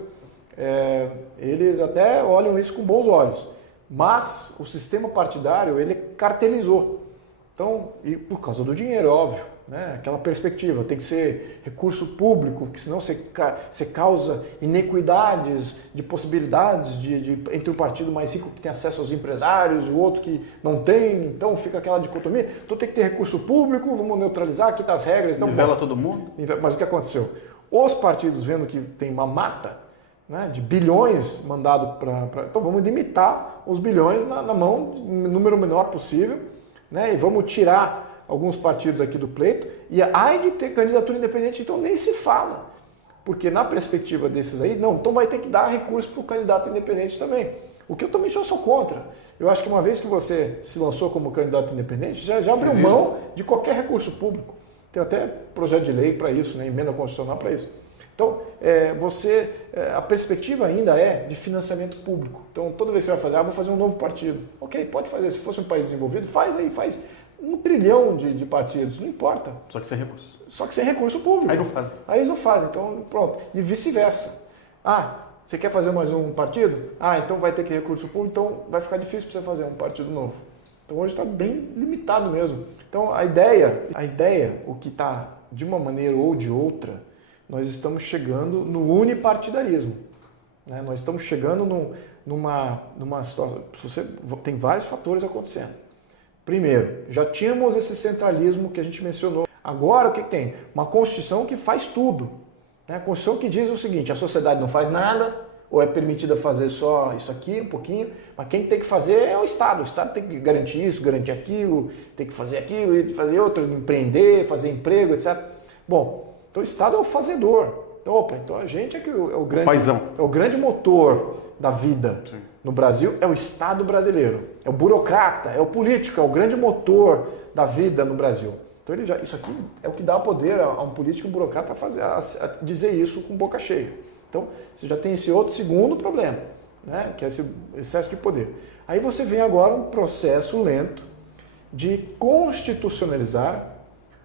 eles até olham isso com bons olhos. Mas o sistema partidário, ele cartelizou. Então, e por causa do dinheiro, óbvio, né? Aquela perspectiva, tem que ser recurso público, porque senão você causa inequidades de possibilidades entre o partido mais rico que tem acesso aos empresários e o outro que não tem, então fica aquela dicotomia. Então tem que ter recurso público, vamos neutralizar, aqui tá as regras. Nivela todo mundo. Mas o que aconteceu? Os partidos, vendo que tem uma mata, né, de bilhões mandado para... Então vamos limitar os bilhões na mão, no número menor possível, né, e vamos tirar alguns partidos aqui do pleito, e ai de ter candidatura independente, então nem se fala. Porque na perspectiva desses aí, não, então vai ter que dar recurso para o candidato independente também. O que eu também sou contra. Eu acho que uma vez que você se lançou como candidato independente, já abriu mão de qualquer recurso público. Tem até projeto de lei para isso, né, emenda constitucional para isso. Então, a perspectiva ainda é de financiamento público. Então, toda vez que você vai fazer, vou fazer um novo partido. Ok, pode fazer. Se fosse um país desenvolvido, faz 1 trilhão de partidos, não importa. Só que sem recurso. Só que sem recurso público. Aí não fazem. Aí eles não fazem, então pronto. E vice-versa. Você quer fazer mais um partido? Então vai ter que recurso público, então vai ficar difícil para você fazer um partido novo. Então hoje está bem limitado mesmo. Então a ideia, o que está de uma maneira ou de outra, nós estamos chegando no unipartidarismo. Né? Nós estamos chegando numa situação... Tem vários fatores acontecendo. Primeiro, já tínhamos esse centralismo que a gente mencionou. Agora o que tem? Uma Constituição que faz tudo. Né? A Constituição que diz o seguinte, a sociedade não faz nada, ou é permitida fazer só isso aqui, um pouquinho, mas quem tem que fazer é o Estado. O Estado tem que garantir isso, garantir aquilo, tem que fazer aquilo, e fazer outro, empreender, fazer emprego, etc. Bom, então o Estado é o fazedor. Então a gente é o grande... Paizão. É o grande motor da vida. Sim. No Brasil é o Estado brasileiro, é o burocrata, é o político, é o grande motor da vida no Brasil. Então isso aqui é o que dá poder a um político e um burocrata a dizer isso com boca cheia. Então você já tem esse outro segundo problema, né, que é esse excesso de poder. Aí você vem agora um processo lento de constitucionalizar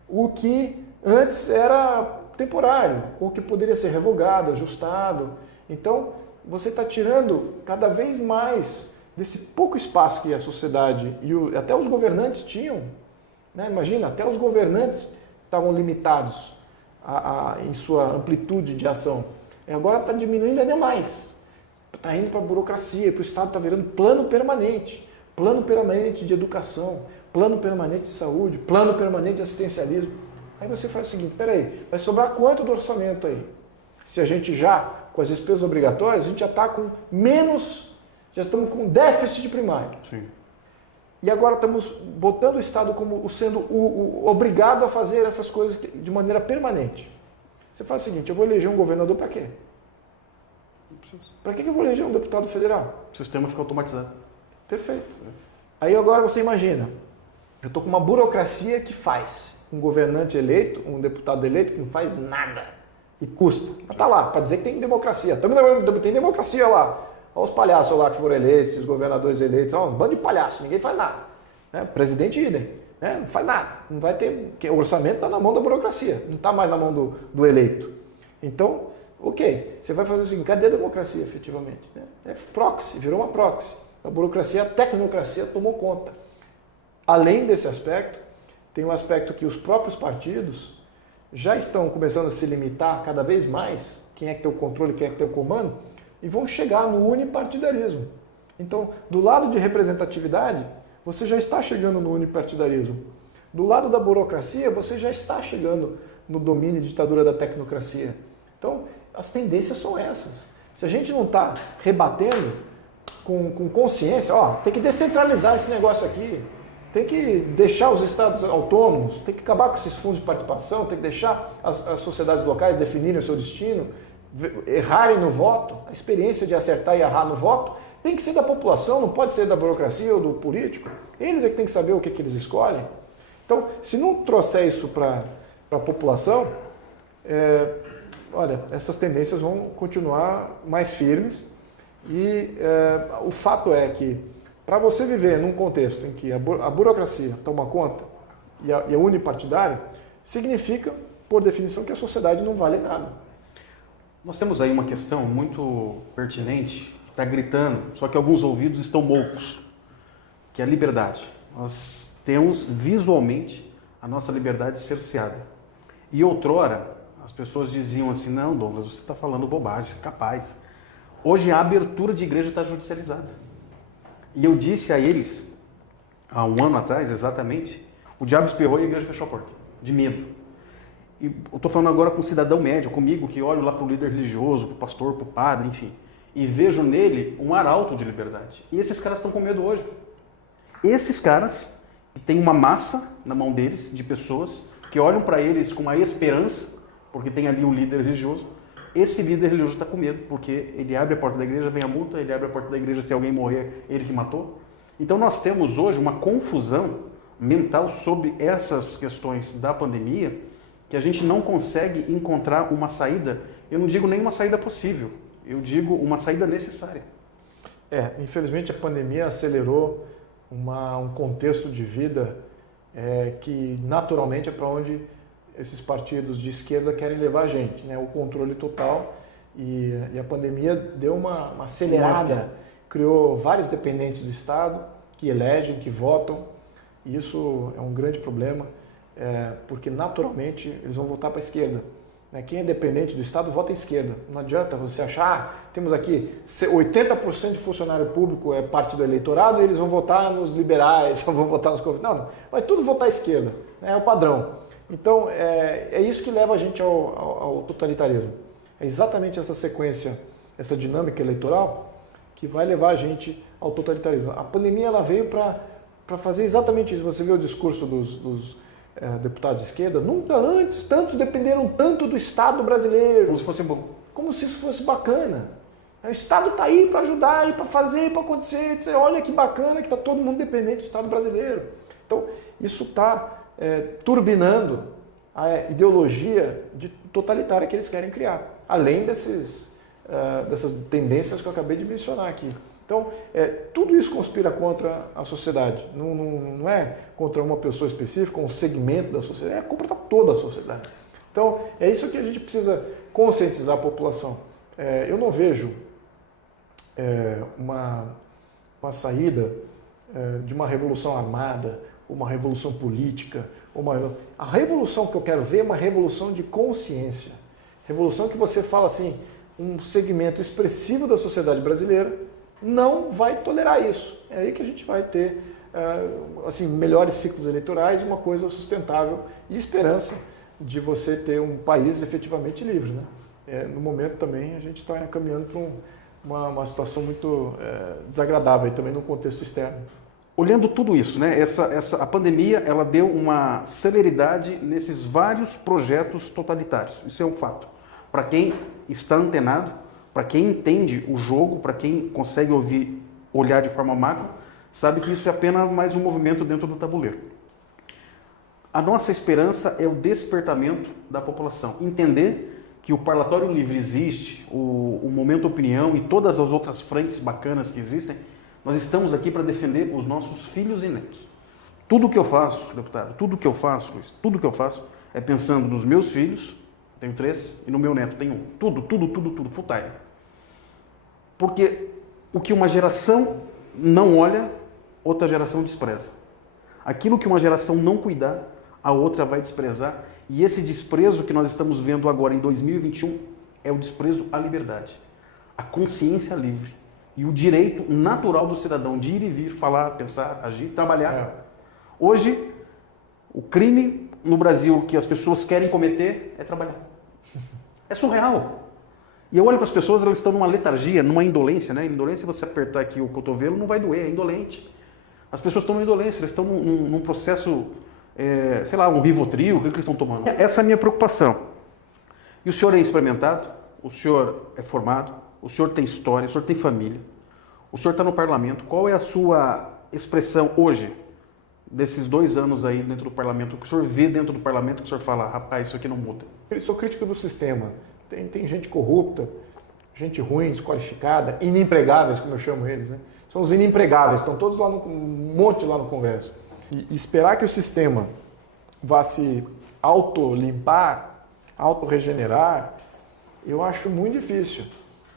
o que antes era temporário, ou que poderia ser revogado, ajustado. Então você está tirando cada vez mais desse pouco espaço que a sociedade e até os governantes tinham. Né? Imagina, até os governantes estavam limitados em sua amplitude de ação. E agora está diminuindo ainda mais. Está indo para a burocracia, para o Estado está virando plano permanente de educação, plano permanente de saúde, plano permanente de assistencialismo. Aí você faz o seguinte, peraí, vai sobrar quanto do orçamento aí? Se a gente já, com as despesas obrigatórias, a gente já está com menos já estamos com déficit primário. Sim. E agora estamos botando o Estado como sendo o obrigado a fazer essas coisas de maneira permanente. Você faz o seguinte, eu vou eleger um governador para quê? Para que eu vou eleger um deputado federal? O sistema fica automatizado. Perfeito. Aí agora você imagina, eu estou com uma burocracia que faz um governante eleito, um deputado eleito que não faz nada e custa. Mas tá lá, para dizer que tem democracia. Também tem democracia lá. Olha os palhaços lá que foram eleitos, os governadores eleitos, um bando de palhaços, ninguém faz nada. Né? Presidente idem, né? Não faz nada. Não vai ter, porque o orçamento está na mão da burocracia, não está mais na mão do eleito. Então, ok, você vai fazer o seguinte, cadê a democracia efetivamente? Né? É proxy, virou uma proxy. A burocracia, a tecnocracia tomou conta. Além desse aspecto, tem um aspecto que os próprios partidos já estão começando a se limitar cada vez mais, quem é que tem o controle, quem é que tem o comando, e vão chegar no unipartidarismo. Então, do lado de representatividade, você já está chegando no unipartidarismo. Do lado da burocracia, você já está chegando no domínio e ditadura da tecnocracia. Então, as tendências são essas. Se a gente não está rebatendo com consciência, tem que descentralizar esse negócio aqui, tem que deixar os estados autônomos, tem que acabar com esses fundos de participação, tem que deixar as sociedades locais definirem o seu destino, errarem no voto, a experiência de acertar e errar no voto tem que ser da população, não pode ser da burocracia ou do político. Eles é que tem que saber o que eles escolhem. Então, se não trouxer isso para a população, olha, essas tendências vão continuar mais firmes e o fato é que para você viver num contexto em que a burocracia toma conta e é unipartidário, significa, por definição, que a sociedade não vale nada. Nós temos aí uma questão muito pertinente, que está gritando, só que alguns ouvidos estão moucos, que é a liberdade. Nós temos visualmente a nossa liberdade cerceada. E outrora, as pessoas diziam assim, não, Douglas, você está falando bobagem, você é capaz. Hoje a abertura de igreja está judicializada. E eu disse a eles, há um ano atrás exatamente, o diabo esperou e a igreja fechou a porta, de medo. E eu estou falando agora com um cidadão médio, comigo, que olho lá para o líder religioso, para o pastor, para o padre, enfim, e vejo nele um arauto de liberdade. E esses caras estão com medo hoje. Esses caras têm uma massa na mão deles, de pessoas, que olham para eles com uma esperança, porque tem ali um líder religioso. Esse líder religioso está com medo, porque ele abre a porta da igreja, vem a multa, ele abre a porta da igreja, se alguém morrer, ele que matou. Então nós temos hoje uma confusão mental sobre essas questões da pandemia, que a gente não consegue encontrar uma saída, eu não digo nem uma saída possível, eu digo uma saída necessária. Infelizmente a pandemia acelerou um contexto de vida que naturalmente é para onde esses partidos de esquerda querem levar a gente, né? O controle total e a pandemia deu uma acelerada, criou vários dependentes do Estado que elegem, que votam, e isso é um grande problema. Porque naturalmente eles vão votar para a esquerda. Quem é dependente do Estado vota à esquerda. Não adianta você achar, temos aqui 80% de funcionário público é parte do eleitorado e eles vão votar nos liberais, vão votar nos conservadores. Não, vai tudo votar à esquerda, é o padrão. Então é isso que leva a gente ao totalitarismo. É exatamente essa sequência, essa dinâmica eleitoral que vai levar a gente ao totalitarismo. A pandemia ela veio para fazer exatamente isso. Você vê o discurso dos deputados de esquerda, nunca antes tantos dependeram tanto do Estado brasileiro. Como se fosse bom. Como se isso fosse bacana. O Estado está aí para ajudar, para fazer, para acontecer. Olha que bacana que está todo mundo dependente do Estado brasileiro. Então, isso está turbinando a ideologia totalitária que eles querem criar. Além dessas tendências que eu acabei de mencionar aqui. Então, tudo isso conspira contra a sociedade. Não é contra uma pessoa específica, um segmento da sociedade, é contra toda a sociedade. Então, é isso que a gente precisa conscientizar a população. Eu não vejo uma saída de uma revolução armada, uma revolução política. A revolução que eu quero ver é uma revolução de consciência. Revolução que você fala assim, um segmento expressivo da sociedade brasileira não vai tolerar isso. É aí que a gente vai ter melhores ciclos eleitorais, uma coisa sustentável e esperança de você ter um país efetivamente livre. Né? No momento também a gente está caminhando uma situação muito desagradável também no contexto externo. Olhando tudo isso, né, a pandemia ela deu uma celeridade nesses vários projetos totalitários. Isso é um fato. Para quem está antenado, para quem entende o jogo, para quem consegue olhar de forma macro, sabe que isso é apenas mais um movimento dentro do tabuleiro. A nossa esperança é o despertamento da população. Entender que o Parlatório Livre existe, o Momento Opinião e todas as outras frentes bacanas que existem, nós estamos aqui para defender os nossos filhos e netos. Tudo que eu faço, deputado, tudo que eu faço, Luiz, tudo que eu faço é pensando nos meus filhos, tenho 3, e no meu neto, tenho 1. Tudo, full time. Porque o que uma geração não olha, outra geração despreza. Aquilo que uma geração não cuidar, a outra vai desprezar. E esse desprezo que nós estamos vendo agora em 2021 é o desprezo à liberdade, à consciência livre e o direito natural do cidadão de ir e vir, falar, pensar, agir, trabalhar. Hoje, o crime no Brasil que as pessoas querem cometer é trabalhar. É surreal. E eu olho para as pessoas, elas estão numa letargia, numa indolência, né? Indolência, você apertar aqui o cotovelo, não vai doer, é indolente. As pessoas estão numa indolência, elas estão num processo, sei lá, um Rivotril, o que eles estão tomando? Essa é a minha preocupação. E o senhor é experimentado, o senhor é formado, o senhor tem história, o senhor tem família, o senhor está no parlamento. Qual é a sua expressão hoje, desses 2 anos aí dentro do parlamento, o que o senhor vê dentro do parlamento, que o senhor fala, rapaz, isso aqui não muda? Eu sou crítico do sistema. Tem gente corrupta, gente ruim, desqualificada, inempregáveis, como eu chamo eles, né? São os inempregáveis, estão todos lá um monte lá no Congresso. E esperar que o sistema vá se auto-limpar, auto-regenerar, eu acho muito difícil.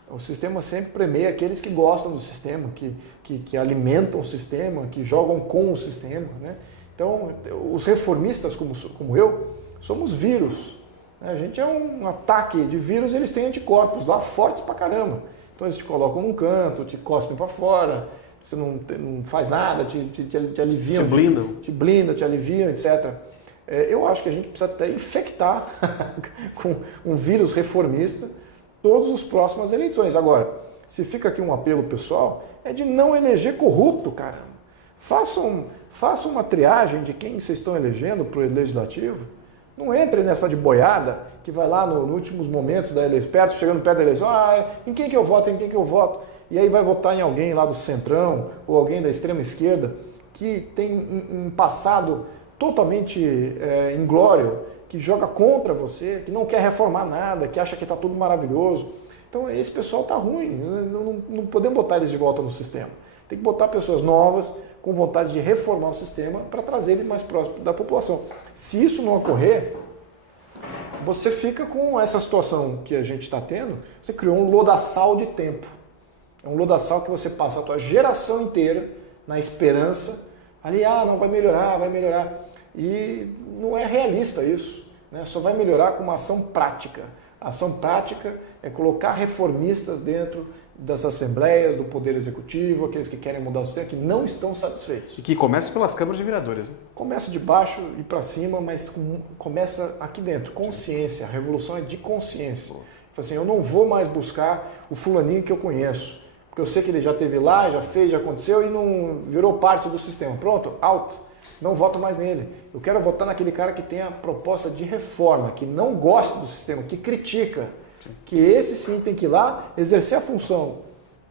O sistema sempre premia aqueles que gostam do sistema, que alimentam o sistema, que jogam com o sistema, né? Então, os reformistas como eu, somos vírus. A gente é um ataque de vírus, eles têm anticorpos lá fortes pra caramba. Então eles te colocam num canto, te cospem para fora, você não faz nada, te aliviam. Te blindam. Te blindam, te aliviam, etc. Eu acho que a gente precisa até infectar com um vírus reformista todas as próximas eleições. Agora, se fica aqui um apelo pessoal, é de não eleger corrupto, cara. Façam uma triagem de quem vocês estão elegendo para o legislativo. Não entre nessa de boiada, que vai lá nos últimos momentos da eleição, chegando perto da eleição, em quem que eu voto, em quem que eu voto? E aí vai votar em alguém lá do centrão, ou alguém da extrema esquerda, que tem um passado totalmente inglório, que joga contra você, que não quer reformar nada, que acha que está tudo maravilhoso. Então esse pessoal está ruim, não podemos botar eles de volta no sistema. Tem que botar pessoas novas, com vontade de reformar o sistema, para trazer ele mais próximo da população. Se isso não ocorrer, você fica com essa situação que a gente está tendo, você criou um lodaçal de tempo. É um lodaçal que você passa a tua geração inteira na esperança, ali, não vai melhorar, vai melhorar. E não é realista isso, né? Só vai melhorar com uma ação prática. A ação prática é colocar reformistas dentro das assembleias, do Poder Executivo, aqueles que querem mudar o sistema, que não estão satisfeitos. E que começa pelas câmaras de vereadores. Né? Começa de baixo e para cima, mas começa aqui dentro, consciência. A revolução é de consciência. Assim, eu não vou mais buscar o fulaninho que eu conheço, porque eu sei que ele já esteve lá, já fez, já aconteceu e não virou parte do sistema. Pronto, out. Não voto mais nele. Eu quero votar naquele cara que tem a proposta de reforma, que não gosta do sistema, que critica. Que esse sim tem que ir lá exercer a função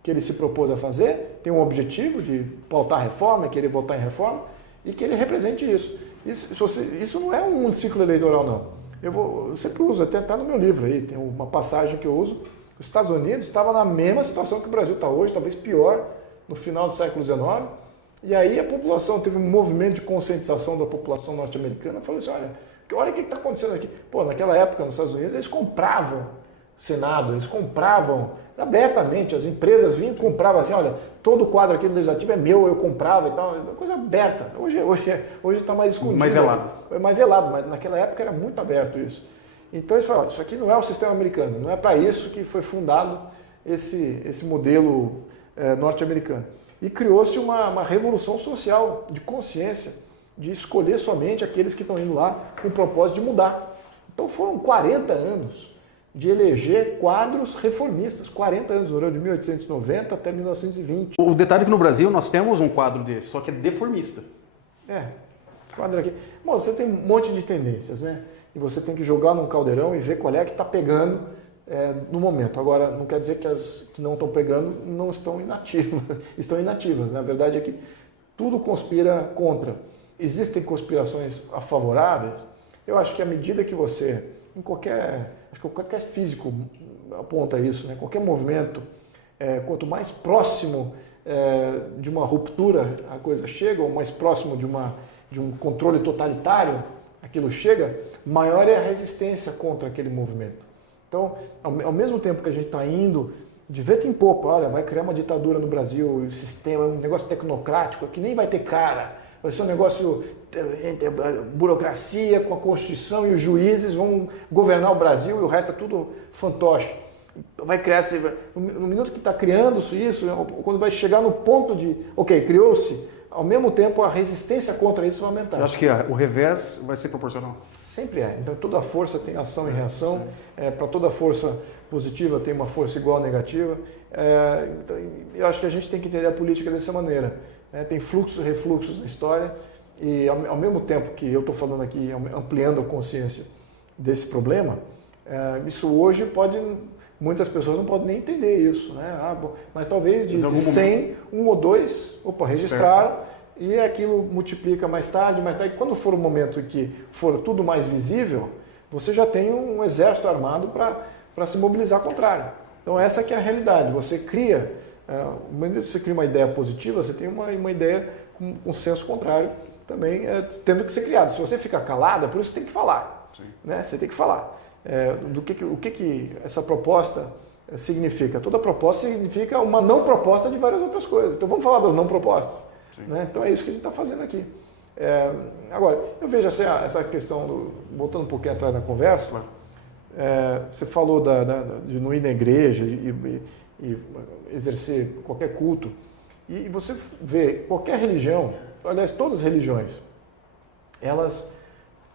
que ele se propôs a fazer, tem um objetivo de pautar reforma, querer votar em reforma, e que ele represente isso. Isso não é um ciclo eleitoral, não. Eu sempre uso, até está no meu livro aí, tem uma passagem que eu uso. Os Estados Unidos estavam na mesma situação que o Brasil está hoje, talvez pior, no final do século XIX, e aí a população teve um movimento de conscientização da população norte-americana, falou assim, olha o que está acontecendo aqui. Pô, naquela época nos Estados Unidos eles compravam Senado, eles compravam abertamente, as empresas vinham e compravam assim, olha, todo o quadro aqui do Legislativo é meu, eu comprava e tal, uma coisa aberta. Hoje está mais escondido. Mais velado. É mais velado, mas naquela época era muito aberto isso. Então eles falaram, isso aqui não é o sistema americano, não é para isso que foi fundado esse modelo norte-americano. E criou-se uma revolução social de consciência, de escolher somente aqueles que estão indo lá com o propósito de mudar. Então foram 40 anos de eleger quadros reformistas. 40 anos, durou de 1890 até 1920. O detalhe é que no Brasil nós temos um quadro desse, só que é deformista. Quadro aqui. Bom, você tem um monte de tendências, né? E você tem que jogar num caldeirão e ver qual é que está pegando no momento. Agora, não quer dizer que as que não estão pegando não estão inativas. Estão inativas. Na verdade é que tudo conspira contra. Existem conspirações favoráveis. Eu acho que à medida que você, acho que qualquer físico aponta isso, né? Qualquer movimento, quanto mais próximo de uma ruptura a coisa chega, ou mais próximo de um controle totalitário aquilo chega, maior é a resistência contra aquele movimento. Então, ao mesmo tempo que a gente está indo de vento em popa, olha, vai criar uma ditadura no Brasil, o sistema, um negócio tecnocrático, que nem vai ter cara, vai ser um negócio, burocracia com a Constituição e os juízes vão governar o Brasil e o resto é tudo fantoche. Vai criar, no minuto que está criando isso, quando vai chegar no ponto de, ok, criou-se, ao mesmo tempo a resistência contra isso vai aumentar. Eu acho que o revés vai ser proporcional. Sempre é. Então toda força tem ação e reação. Para toda força positiva tem uma força igual ou negativa. Então, eu acho que a gente tem que entender a política dessa maneira. Tem fluxos e refluxos na história e ao mesmo tempo que eu estou falando aqui, ampliando a consciência desse problema, isso hoje muitas pessoas não podem nem entender isso, né? Mas talvez de 100, um ou dois, registraram e aquilo multiplica mais tarde. Quando for o momento em que for tudo mais visível, você já tem um exército armado para se mobilizar contrário. Então essa que é a realidade. Você cria, no momento que você cria uma ideia positiva, você tem uma ideia com um senso contrário também tendo que ser criado. Se você ficar calado, é por isso que você tem que falar. Né? Você tem que falar. O que essa proposta significa? Toda proposta significa uma não proposta de várias outras coisas. Então vamos falar das não propostas. Né? Então é isso que a gente está fazendo aqui. Agora, eu vejo essa questão, voltando um pouquinho atrás na conversa, você falou de não ir na igreja e exercer qualquer culto. E você vê qualquer religião, aliás, todas as religiões, elas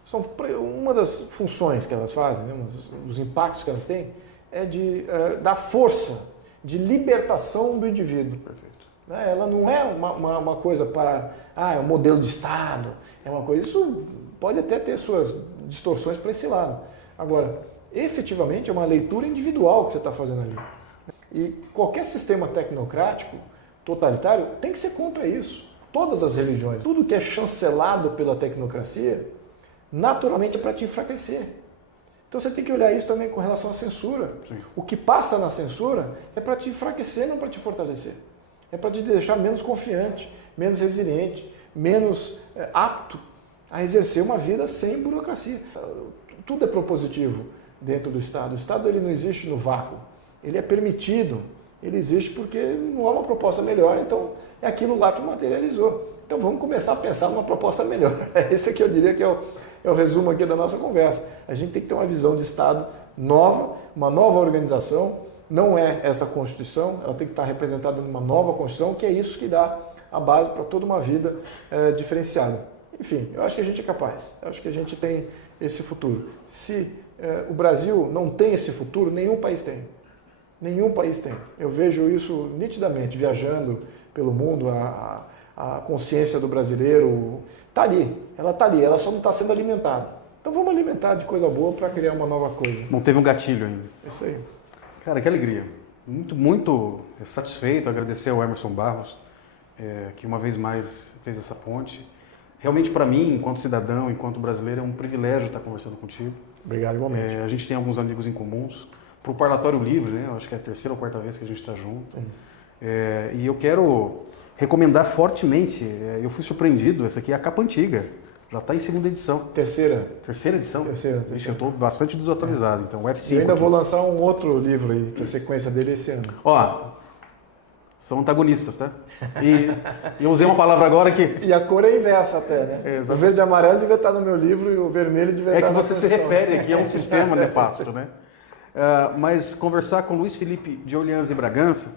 são uma das funções que elas fazem, né, um dos impactos que elas têm, é de dar força, de libertação do indivíduo. Perfeito. Né? Ela não é uma coisa para, é um modelo de Estado, é uma coisa, isso pode até ter suas distorções para esse lado. Agora, efetivamente é uma leitura individual que você está fazendo ali. E qualquer sistema tecnocrático, totalitário, tem que ser contra isso. Todas as religiões, tudo que é chancelado pela tecnocracia, naturalmente é para te enfraquecer. Então você tem que olhar isso também com relação à censura. Sim. O que passa na censura é para te enfraquecer, não para te fortalecer. É para te deixar menos confiante, menos resiliente, menos apto a exercer uma vida sem burocracia. Tudo é propositivo dentro do Estado. O Estado ele não existe no vácuo. Ele é permitido. Ele existe porque não há uma proposta melhor. Então é aquilo lá que materializou. Então vamos começar a pensar numa proposta melhor. Esse aqui eu diria que é o resumo aqui da nossa conversa. A gente tem que ter uma visão de Estado nova, uma nova organização. Não é essa Constituição, ela tem que estar representada numa nova Constituição, que é isso que dá a base para toda uma vida diferenciada. Enfim, eu acho que a gente é capaz, eu acho que a gente tem esse futuro. Se o Brasil não tem esse futuro, nenhum país tem. Nenhum país tem. Eu vejo isso nitidamente, viajando pelo mundo, a consciência do brasileiro está ali, ela só não está sendo alimentada. Então vamos alimentar de coisa boa para criar uma nova coisa. Não teve um gatilho ainda. Isso aí. Cara, que alegria. Muito, muito satisfeito, agradecer ao Emerson Barros, que uma vez mais fez essa ponte. Realmente para mim, enquanto cidadão, enquanto brasileiro, é um privilégio estar conversando contigo. Obrigado, igualmente. A gente tem alguns amigos em comuns. Para o Parlatório Livre, né? Eu acho que é a terceira ou quarta vez que a gente está junto. E eu quero recomendar fortemente, eu fui surpreendido, essa aqui é a capa antiga. Já está em segunda edição. Terceira edição? Terceira. Eu estou bastante desatualizado, então o F5. Eu ainda vou lançar um outro livro aí, que é a sequência dele esse ano. Ó, são antagonistas, tá? E eu usei uma palavra agora que... E a cor é inversa até, né? O verde e amarelo devia estar no meu livro e o vermelho devia estar na na você se refere aqui a um sistema nefasto, né? Mas conversar com Luiz Felipe de Orleans e Bragança,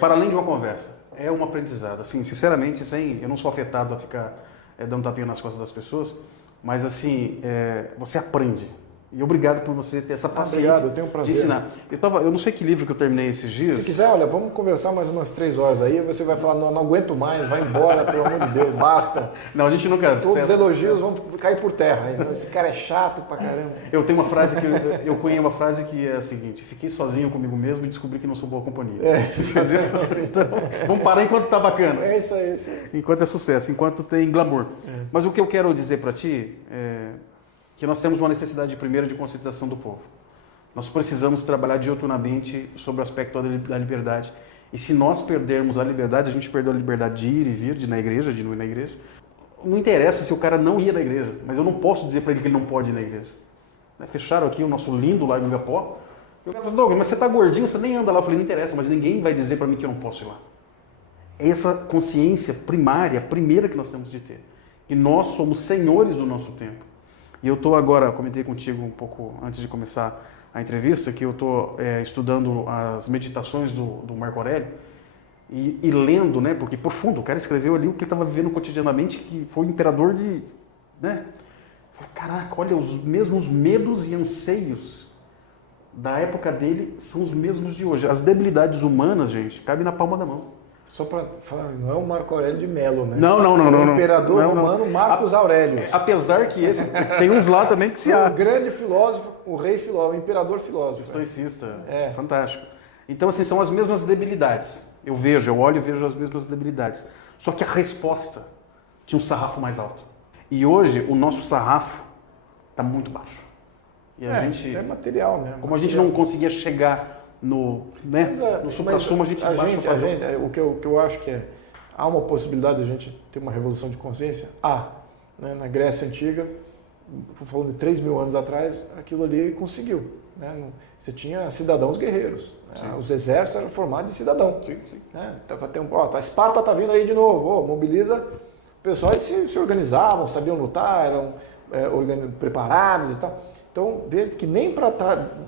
para além de uma conversa, é um aprendizado. Assim, sinceramente, eu não sou afetado a ficar dando tapinha nas costas das pessoas, mas assim, você aprende. E obrigado por você ter essa paciência Obrigado, eu tenho um prazer. de ensinar. Eu não sei que livro que eu terminei esses dias. Se quiser, olha, vamos conversar mais umas 3 horas aí, você vai falar, não aguento mais, vai embora, pelo amor de Deus, basta. Não, a gente nunca... Todos os elogios vão cair por terra. Esse cara é chato pra caramba. Eu tenho uma frase que eu cunhei uma frase que é a seguinte: fiquei sozinho comigo mesmo e descobri que não sou boa companhia. Então, vamos parar enquanto tá bacana. É isso aí, isso aí. Enquanto é sucesso, enquanto tem glamour. Mas o que eu quero dizer para ti é que nós temos uma necessidade primeira de conscientização do povo. Nós precisamos trabalhar diuturnamente sobre o aspecto da liberdade. E se nós perdermos a liberdade, a gente perdeu a liberdade de ir e vir, de ir na igreja, de não ir na igreja. Não interessa se o cara não ia na igreja, mas eu não posso dizer para ele que ele não pode ir na igreja. Fecharam aqui o nosso lindo lá em Igapó. E o cara falou, Douglas, mas você tá gordinho, você nem anda lá. Eu falei, não interessa, mas ninguém vai dizer para mim que eu não posso ir lá. Essa consciência primária, a primeira que nós temos de ter. Que nós somos senhores do nosso tempo. E eu estou agora, comentei contigo um pouco antes de começar a entrevista, que eu estou estudando as meditações do Marco Aurélio e lendo, né, porque profundo, o cara escreveu ali o que ele estava vivendo cotidianamente, que foi o imperador de... Né? Caraca, olha, os mesmos medos e anseios da época dele são os mesmos de hoje. As debilidades humanas, gente, cabem na palma da mão. Só para falar, não é o Marco Aurélio de Melo, né? Não. O imperador romano Marcos Aurélio. Apesar que esse tem uns lá também que se há. O grande filósofo, o rei filósofo, o imperador filósofo. Estoicista, fantástico. Então, assim, são as mesmas debilidades. Eu olho e vejo as mesmas debilidades. Só que a resposta tinha um sarrafo mais alto. E hoje, o nosso sarrafo está muito baixo. E a gente... É material, né? Como a gente não conseguia chegar no supra-sumo, a gente baixa o que eu acho que há uma possibilidade de a gente ter uma revolução de consciência. Né? Na Grécia Antiga, falando de 3.000 anos atrás, aquilo ali conseguiu. Né? Você tinha cidadãos guerreiros. Né? Os exércitos eram formados de cidadão. Né? A Esparta está vindo aí de novo, mobiliza o pessoal e se organizavam, sabiam lutar, eram preparados e tal. Então, veja que nem para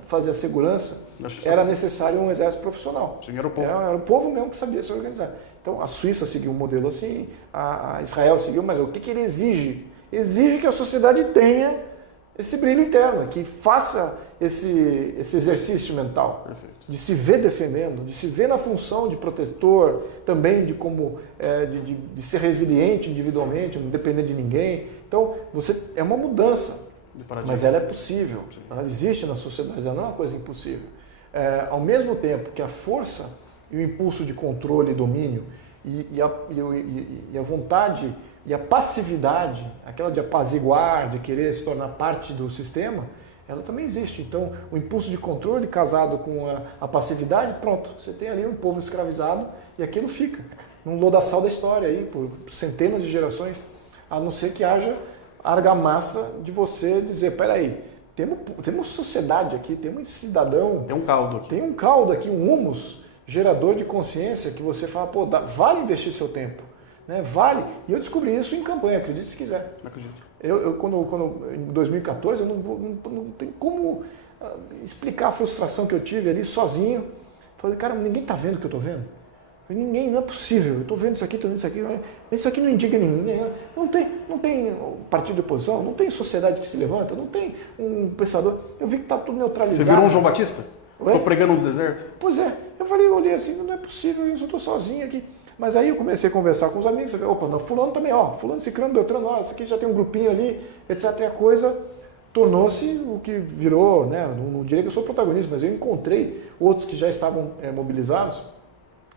fazer a segurança era necessário um exército profissional. Sim, era o povo. Era o povo mesmo que sabia se organizar. Então, a Suíça seguiu um modelo assim, a Israel seguiu, mas o que ele exige? Exige que a sociedade tenha esse brilho interno, que faça esse exercício mental. Perfeito. De se ver defendendo, de se ver na função de protetor, também de como de ser resiliente individualmente, não depender de ninguém. Então, é uma mudança. Mas ela é possível, ela existe na sociedade, ela não é uma coisa impossível. Ao mesmo tempo que a força e o impulso de controle e domínio e a vontade e a passividade, aquela de apaziguar, de querer se tornar parte do sistema, ela também existe. Então, o impulso de controle casado com a passividade, pronto, você tem ali um povo escravizado e aquilo fica num lodaçal da história aí, por centenas de gerações, a não ser que haja argamassa de você dizer, peraí, temos sociedade aqui, temos cidadão. Tem um caldo aqui. Tem um caldo aqui, um humus gerador de consciência que você fala, vale investir seu tempo, né? Vale. E eu descobri isso em campanha, acredite se quiser. Não acredito. Quando em 2014, eu não tenho como explicar a frustração que eu tive ali sozinho. Falei, cara, ninguém está vendo o que eu estou vendo. Ninguém, não é possível. Eu estou vendo isso aqui, estou vendo isso aqui. Isso aqui não indigna ninguém. Não tem partido de oposição, não tem sociedade que se levanta, não tem um pensador. Eu vi que está tudo neutralizado. Você virou um João Batista? Estou pregando no deserto? Pois é. Eu olhei assim, não é possível, eu só estou sozinho aqui. Mas aí eu comecei a conversar com os amigos. Opa, não, fulano também, fulano, ciclano, beltrano, isso aqui já tem um grupinho ali, etc. E a coisa tornou-se o que virou, né? Não diria que eu sou protagonista, mas eu encontrei outros que já estavam mobilizados.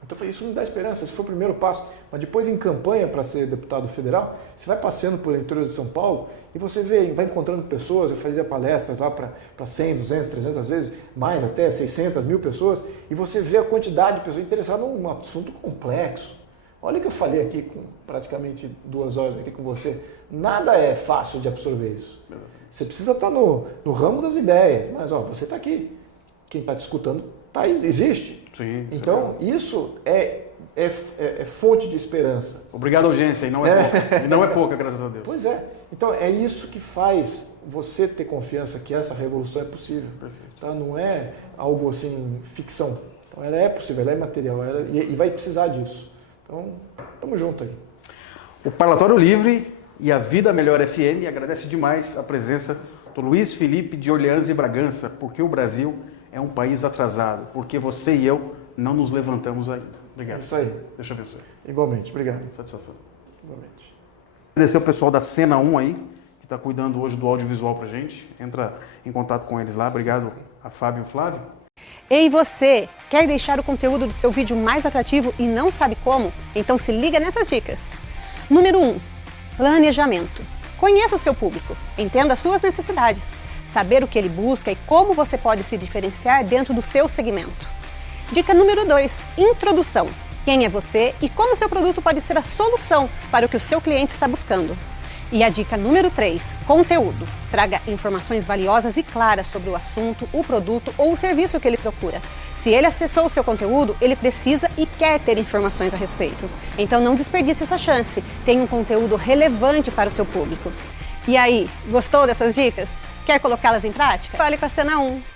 Então eu falei, isso me dá esperança, esse foi o primeiro passo. Mas depois em campanha para ser deputado federal, você vai passeando pelo interior de São Paulo e você vai encontrando pessoas, eu fazia palestras lá para 100, 200, 300, às vezes mais até 600, 1000 pessoas, e você vê a quantidade de pessoas interessadas num assunto complexo. Olha o que eu falei aqui, com praticamente 2 horas aqui com você. Nada é fácil de absorver isso. Você precisa estar no ramo das ideias, mas você está aqui. Quem está te escutando existe. Sim, então, isso é fonte de esperança. Obrigado, audiência, e não é pouca. E não é pouca, graças a Deus. Pois é. Então, é isso que faz você ter confiança que essa revolução é possível. Perfeito. Tá? Não é algo assim, ficção. Então, ela é possível, ela é material, e vai precisar disso. Então, estamos juntos aí. O Parlatório Livre e a Vida Melhor FM agradece demais a presença do Luiz Felipe de Orleans e Bragança, porque o Brasil é um país atrasado, porque você e eu não nos levantamos ainda. Obrigado. Isso aí. Deus te abençoe. Igualmente, obrigado. Satisfação. Igualmente. Agradecer o pessoal da Cena 1 aí, que está cuidando hoje do audiovisual pra gente. Entra em contato com eles lá. Obrigado a Fábio e o Flávio. Ei, você! Quer deixar o conteúdo do seu vídeo mais atrativo e não sabe como? Então se liga nessas dicas. Número 1. Planejamento. Conheça o seu público, entenda as suas necessidades, saber o que ele busca e como você pode se diferenciar dentro do seu segmento. Dica número 2. Introdução. Quem é você e como seu produto pode ser a solução para o que o seu cliente está buscando. E a dica número 3, conteúdo. Traga informações valiosas e claras sobre o assunto, o produto ou o serviço que ele procura. Se ele acessou o seu conteúdo, ele precisa e quer ter informações a respeito. Então não desperdice essa chance. Tenha um conteúdo relevante para o seu público. E aí, gostou dessas dicas? Quer colocá-las em prática? Fale com a Cena 1.